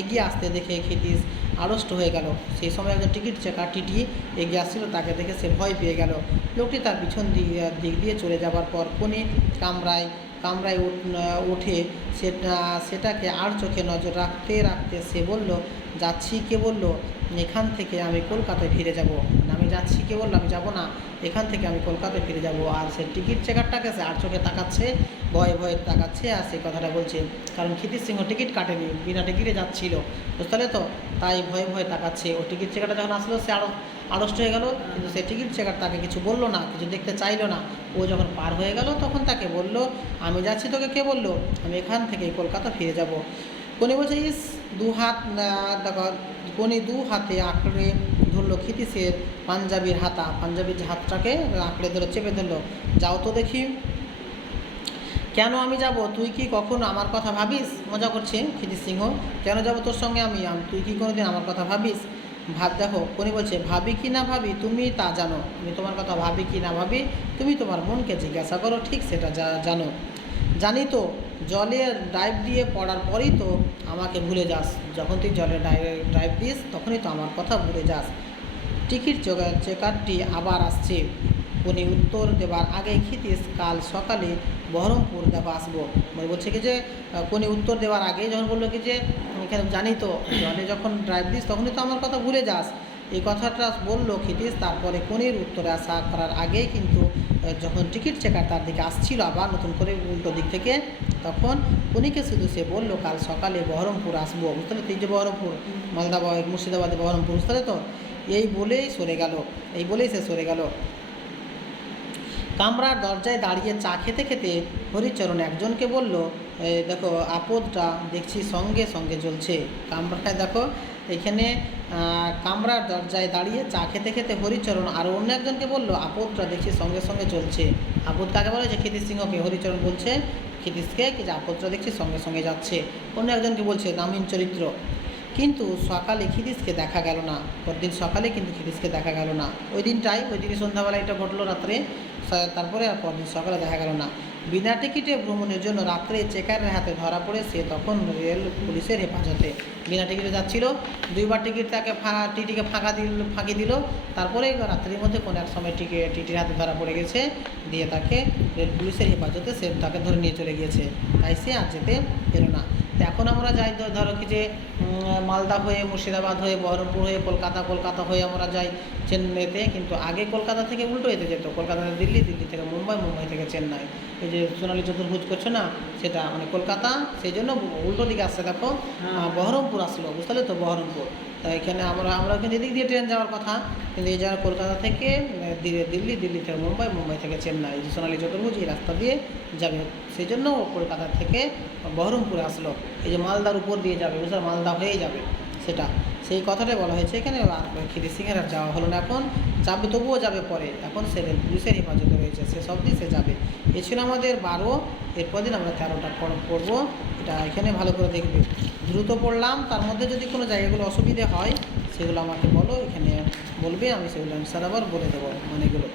এগিয়ে আসতে দেখে ক্ষিতিশ আড়ষ্ট হয়ে গেল। সেই সময় একজন টিকিট চেকার টিটি এগিয়ে আসছিল, তাকে দেখে সে ভয় পেয়ে গেল। লোকটি তার পিছন দিক দিয়ে চলে যাবার পর কোনি কামরায় উঠে সেটাকে আর চোখে নজর রাখতে রাখতে সে বলল, যাচ্ছি, কে বলল এখান থেকে আমি কলকাতায় ফিরে যাব, আমি যাচ্ছি, কে বললো আমি যাব না, এখান থেকে আমি কলকাতায় ফিরে যাব। আর সে টিকিট চেকারটাকে সে আর চোখে তাকাচ্ছে, ভয়ে ভয়ে তাকাচ্ছে, আর সেই কথাটা বলছে, কারণ ক্ষিতিশ সিংহ টিকিট কাটেনি, বিনা টিকিটে যাচ্ছিল, বুঝতে পারলে তো, তাই ভয়ে ভয়ে তাকাচ্ছে। ও টিকিট চেকারটা যখন আসলো সে আরও আড়ষ্ট হয়ে গেল, কিন্তু সে টিকিট চেকার তাকে কিছু বললো না, কিছু দেখতে চাইলো না। ও যখন পার হয়ে গেল তখন তাকে বলল, আমি যাচ্ছি, তোকে কে বললো, আমি এখান থেকেই কলকাতা ফিরে যাব। কোনি বলছে, ইস, দেখো, কোনি দু হাতে আঁকড়ে ধরলো ক্ষিতিশের পাঞ্জাবির পাঞ্জাবির যে হাতটাকে আঁকড়ে ধরো, চেপে ধরলো, যাও তো দেখি। কেন আমি যাব, তুই কি কখনো আমার কথা ভাবিস? মজা করছে ক্ষিতিশ সিংহ, কেন যাব তোর সঙ্গে আমি, তুই কি কোনোদিন আমার কথা ভাবিস? দেখো, কোনি বলছে, ভাবি কি না ভাবি তুমি তা জানো, আমি তোমার কথা ভাবি কি না ভাবি তুমি তোমার মনকে জিজ্ঞাসা করো, ঠিক সেটা জানো। জানি তো, জলে ডাইভ দিয়ে পড়ার পরেই তো আমাকে ভুলে যাস, যখন তুই জলে ডাইভ দিস তখনই তো আমার কথা ভুলে যাস। টিকিট চেকারটি আবার আসছে। উনি উত্তর দেবার আগে ক্ষিতিশ, কাল সকালে বহরমপুর দেখো আসবো, মানে বলছে কি যে কোনি উত্তর দেওয়ার আগে যখন বললো কি যে এখানে জানি তো, জলে যখন ড্রাইভ দিস তখনই তো আমার কথা ভুলে যাস, এই কথাটা বললো ক্ষিতিশ। তারপরে কোনির উত্তরে আসা করার আগেই কিন্তু যখন টিকিট চেকার তার দিকে আসছিল আবার নতুন করে উল্টো দিক থেকে, তখন কোনিকে শুধু সে বললো, কাল সকালে বহরমপুর আসবো, বুঝতে পারলে, এই যে বহরমপুর, মালদা মুর্শিদাবাদে বহরমপুর, বুঝতে পারলে তো, এই বলেই সে সরে গেল। কামরার দরজায় দাঁড়িয়ে চা খেতে খেতে হরিচরণ একজনকে বলল, দেখো আপদটা দেখছি সঙ্গে সঙ্গে জ্বলছে। কামরায় দেখো, এখানে কামরার দরজায় দাঁড়িয়ে চা খেতে খেতে হরিচরণ আরও অন্য একজনকে বলল, আপদটা দেখছি সঙ্গে সঙ্গে চলছে। আপদ কাকে বলে, যে ক্ষিতিশ সিংহকে হরিচরণ বলছে ক্ষিতিশকে, কি যে আপদটা দেখছি সঙ্গে সঙ্গে যাচ্ছে। অন্য একজনকে বলছে, নামহীন চরিত্র। কিন্তু সকালে ক্ষিতিশকে দেখা গেল না, পরদিন সকালে কিন্তু ক্ষিতিশকে দেখা গেল না, ওই দিনই সন্ধ্যাবেলা এটা ঘটলো রাত্রে, তারপরে আর পরদিন সকালে দেখা গেল না। বিনা টিকিটে ভ্রমণের জন্য রাত্রে চেকারের হাতে ধরা পড়ে সে তখন রেল পুলিশের হেফাজতে। বিনা টিকিটে যাচ্ছিল, দুইবার টিকিট তাকে টিটিকে ফাঁকি দিল, তারপরে রাত্রির মধ্যে কোনো এক সময় টিটির হাতে ধরা পড়ে গেছে, দিয়ে তাকে রেল পুলিশের হেফাজতে সে তাকে ধরে নিয়ে চলে গিয়েছে, তাই সে আর যেতে এলো না। তো এখন আমরা যাই, ধরো কি যে মালদা হয়ে মুর্শিদাবাদ হয়ে বহরমপুর হয়ে কলকাতা হয়ে আমরা যাই চেন্নাইতে, কিন্তু আগে কলকাতা থেকে উল্টো যেতে যেত, কলকাতা থেকে দিল্লি, দিল্লি থেকে মুম্বাই, মুম্বাই থেকে চেন্নাই। এই যে সোনালী চতুর্ভুজ করছো না, সেটা মানে কলকাতা, সেই জন্য উল্টো দিকে আসছে, দেখো বহরমপুর আসলো, বুঝতে পারলে তো, বহরমপুর। তা এখানে আমরা কিন্তু এদিক দিয়ে ট্রেন যাওয়ার কথা, কিন্তু এই যারা কলকাতা থেকে দিল্লি, দিল্লি থেকে মুম্বাই, মুম্বাই থেকে চেন্নাই, এই যে সোনালী চতুর্ভুজ এই রাস্তা দিয়ে যাবে, সেই জন্য কলকাতা থেকে বহরমপুরে আসলো, এই যে মালদার উপর দিয়ে যাবে, বুঝতে, মালদা হয়েই যাবে, সেটা সেই কথাটাই বলা হয়েছে এখানে। আর ক্ষিতিশ সিংহের আর যাওয়া হলো না, এখন যাবে, তবুও যাবে পরে, এখন সে পুলিশের হেফাজতে রয়েছে, সে সব দিয়ে সে যাবে। এ ছিল আমাদের 12, এরপর দিন আমরা 13টা পড়বো, এটা এখানে ভালো করে দেখবে, দ্রুত পড়লাম, তার মধ্যে যদি কোনো জায়গাগুলো অসুবিধে হয় সেগুলো আমাকে বলো, এখানে বলবে, আমি সেগুলো অ্যান্সার আবার বলে দেবো, মানেগুলো।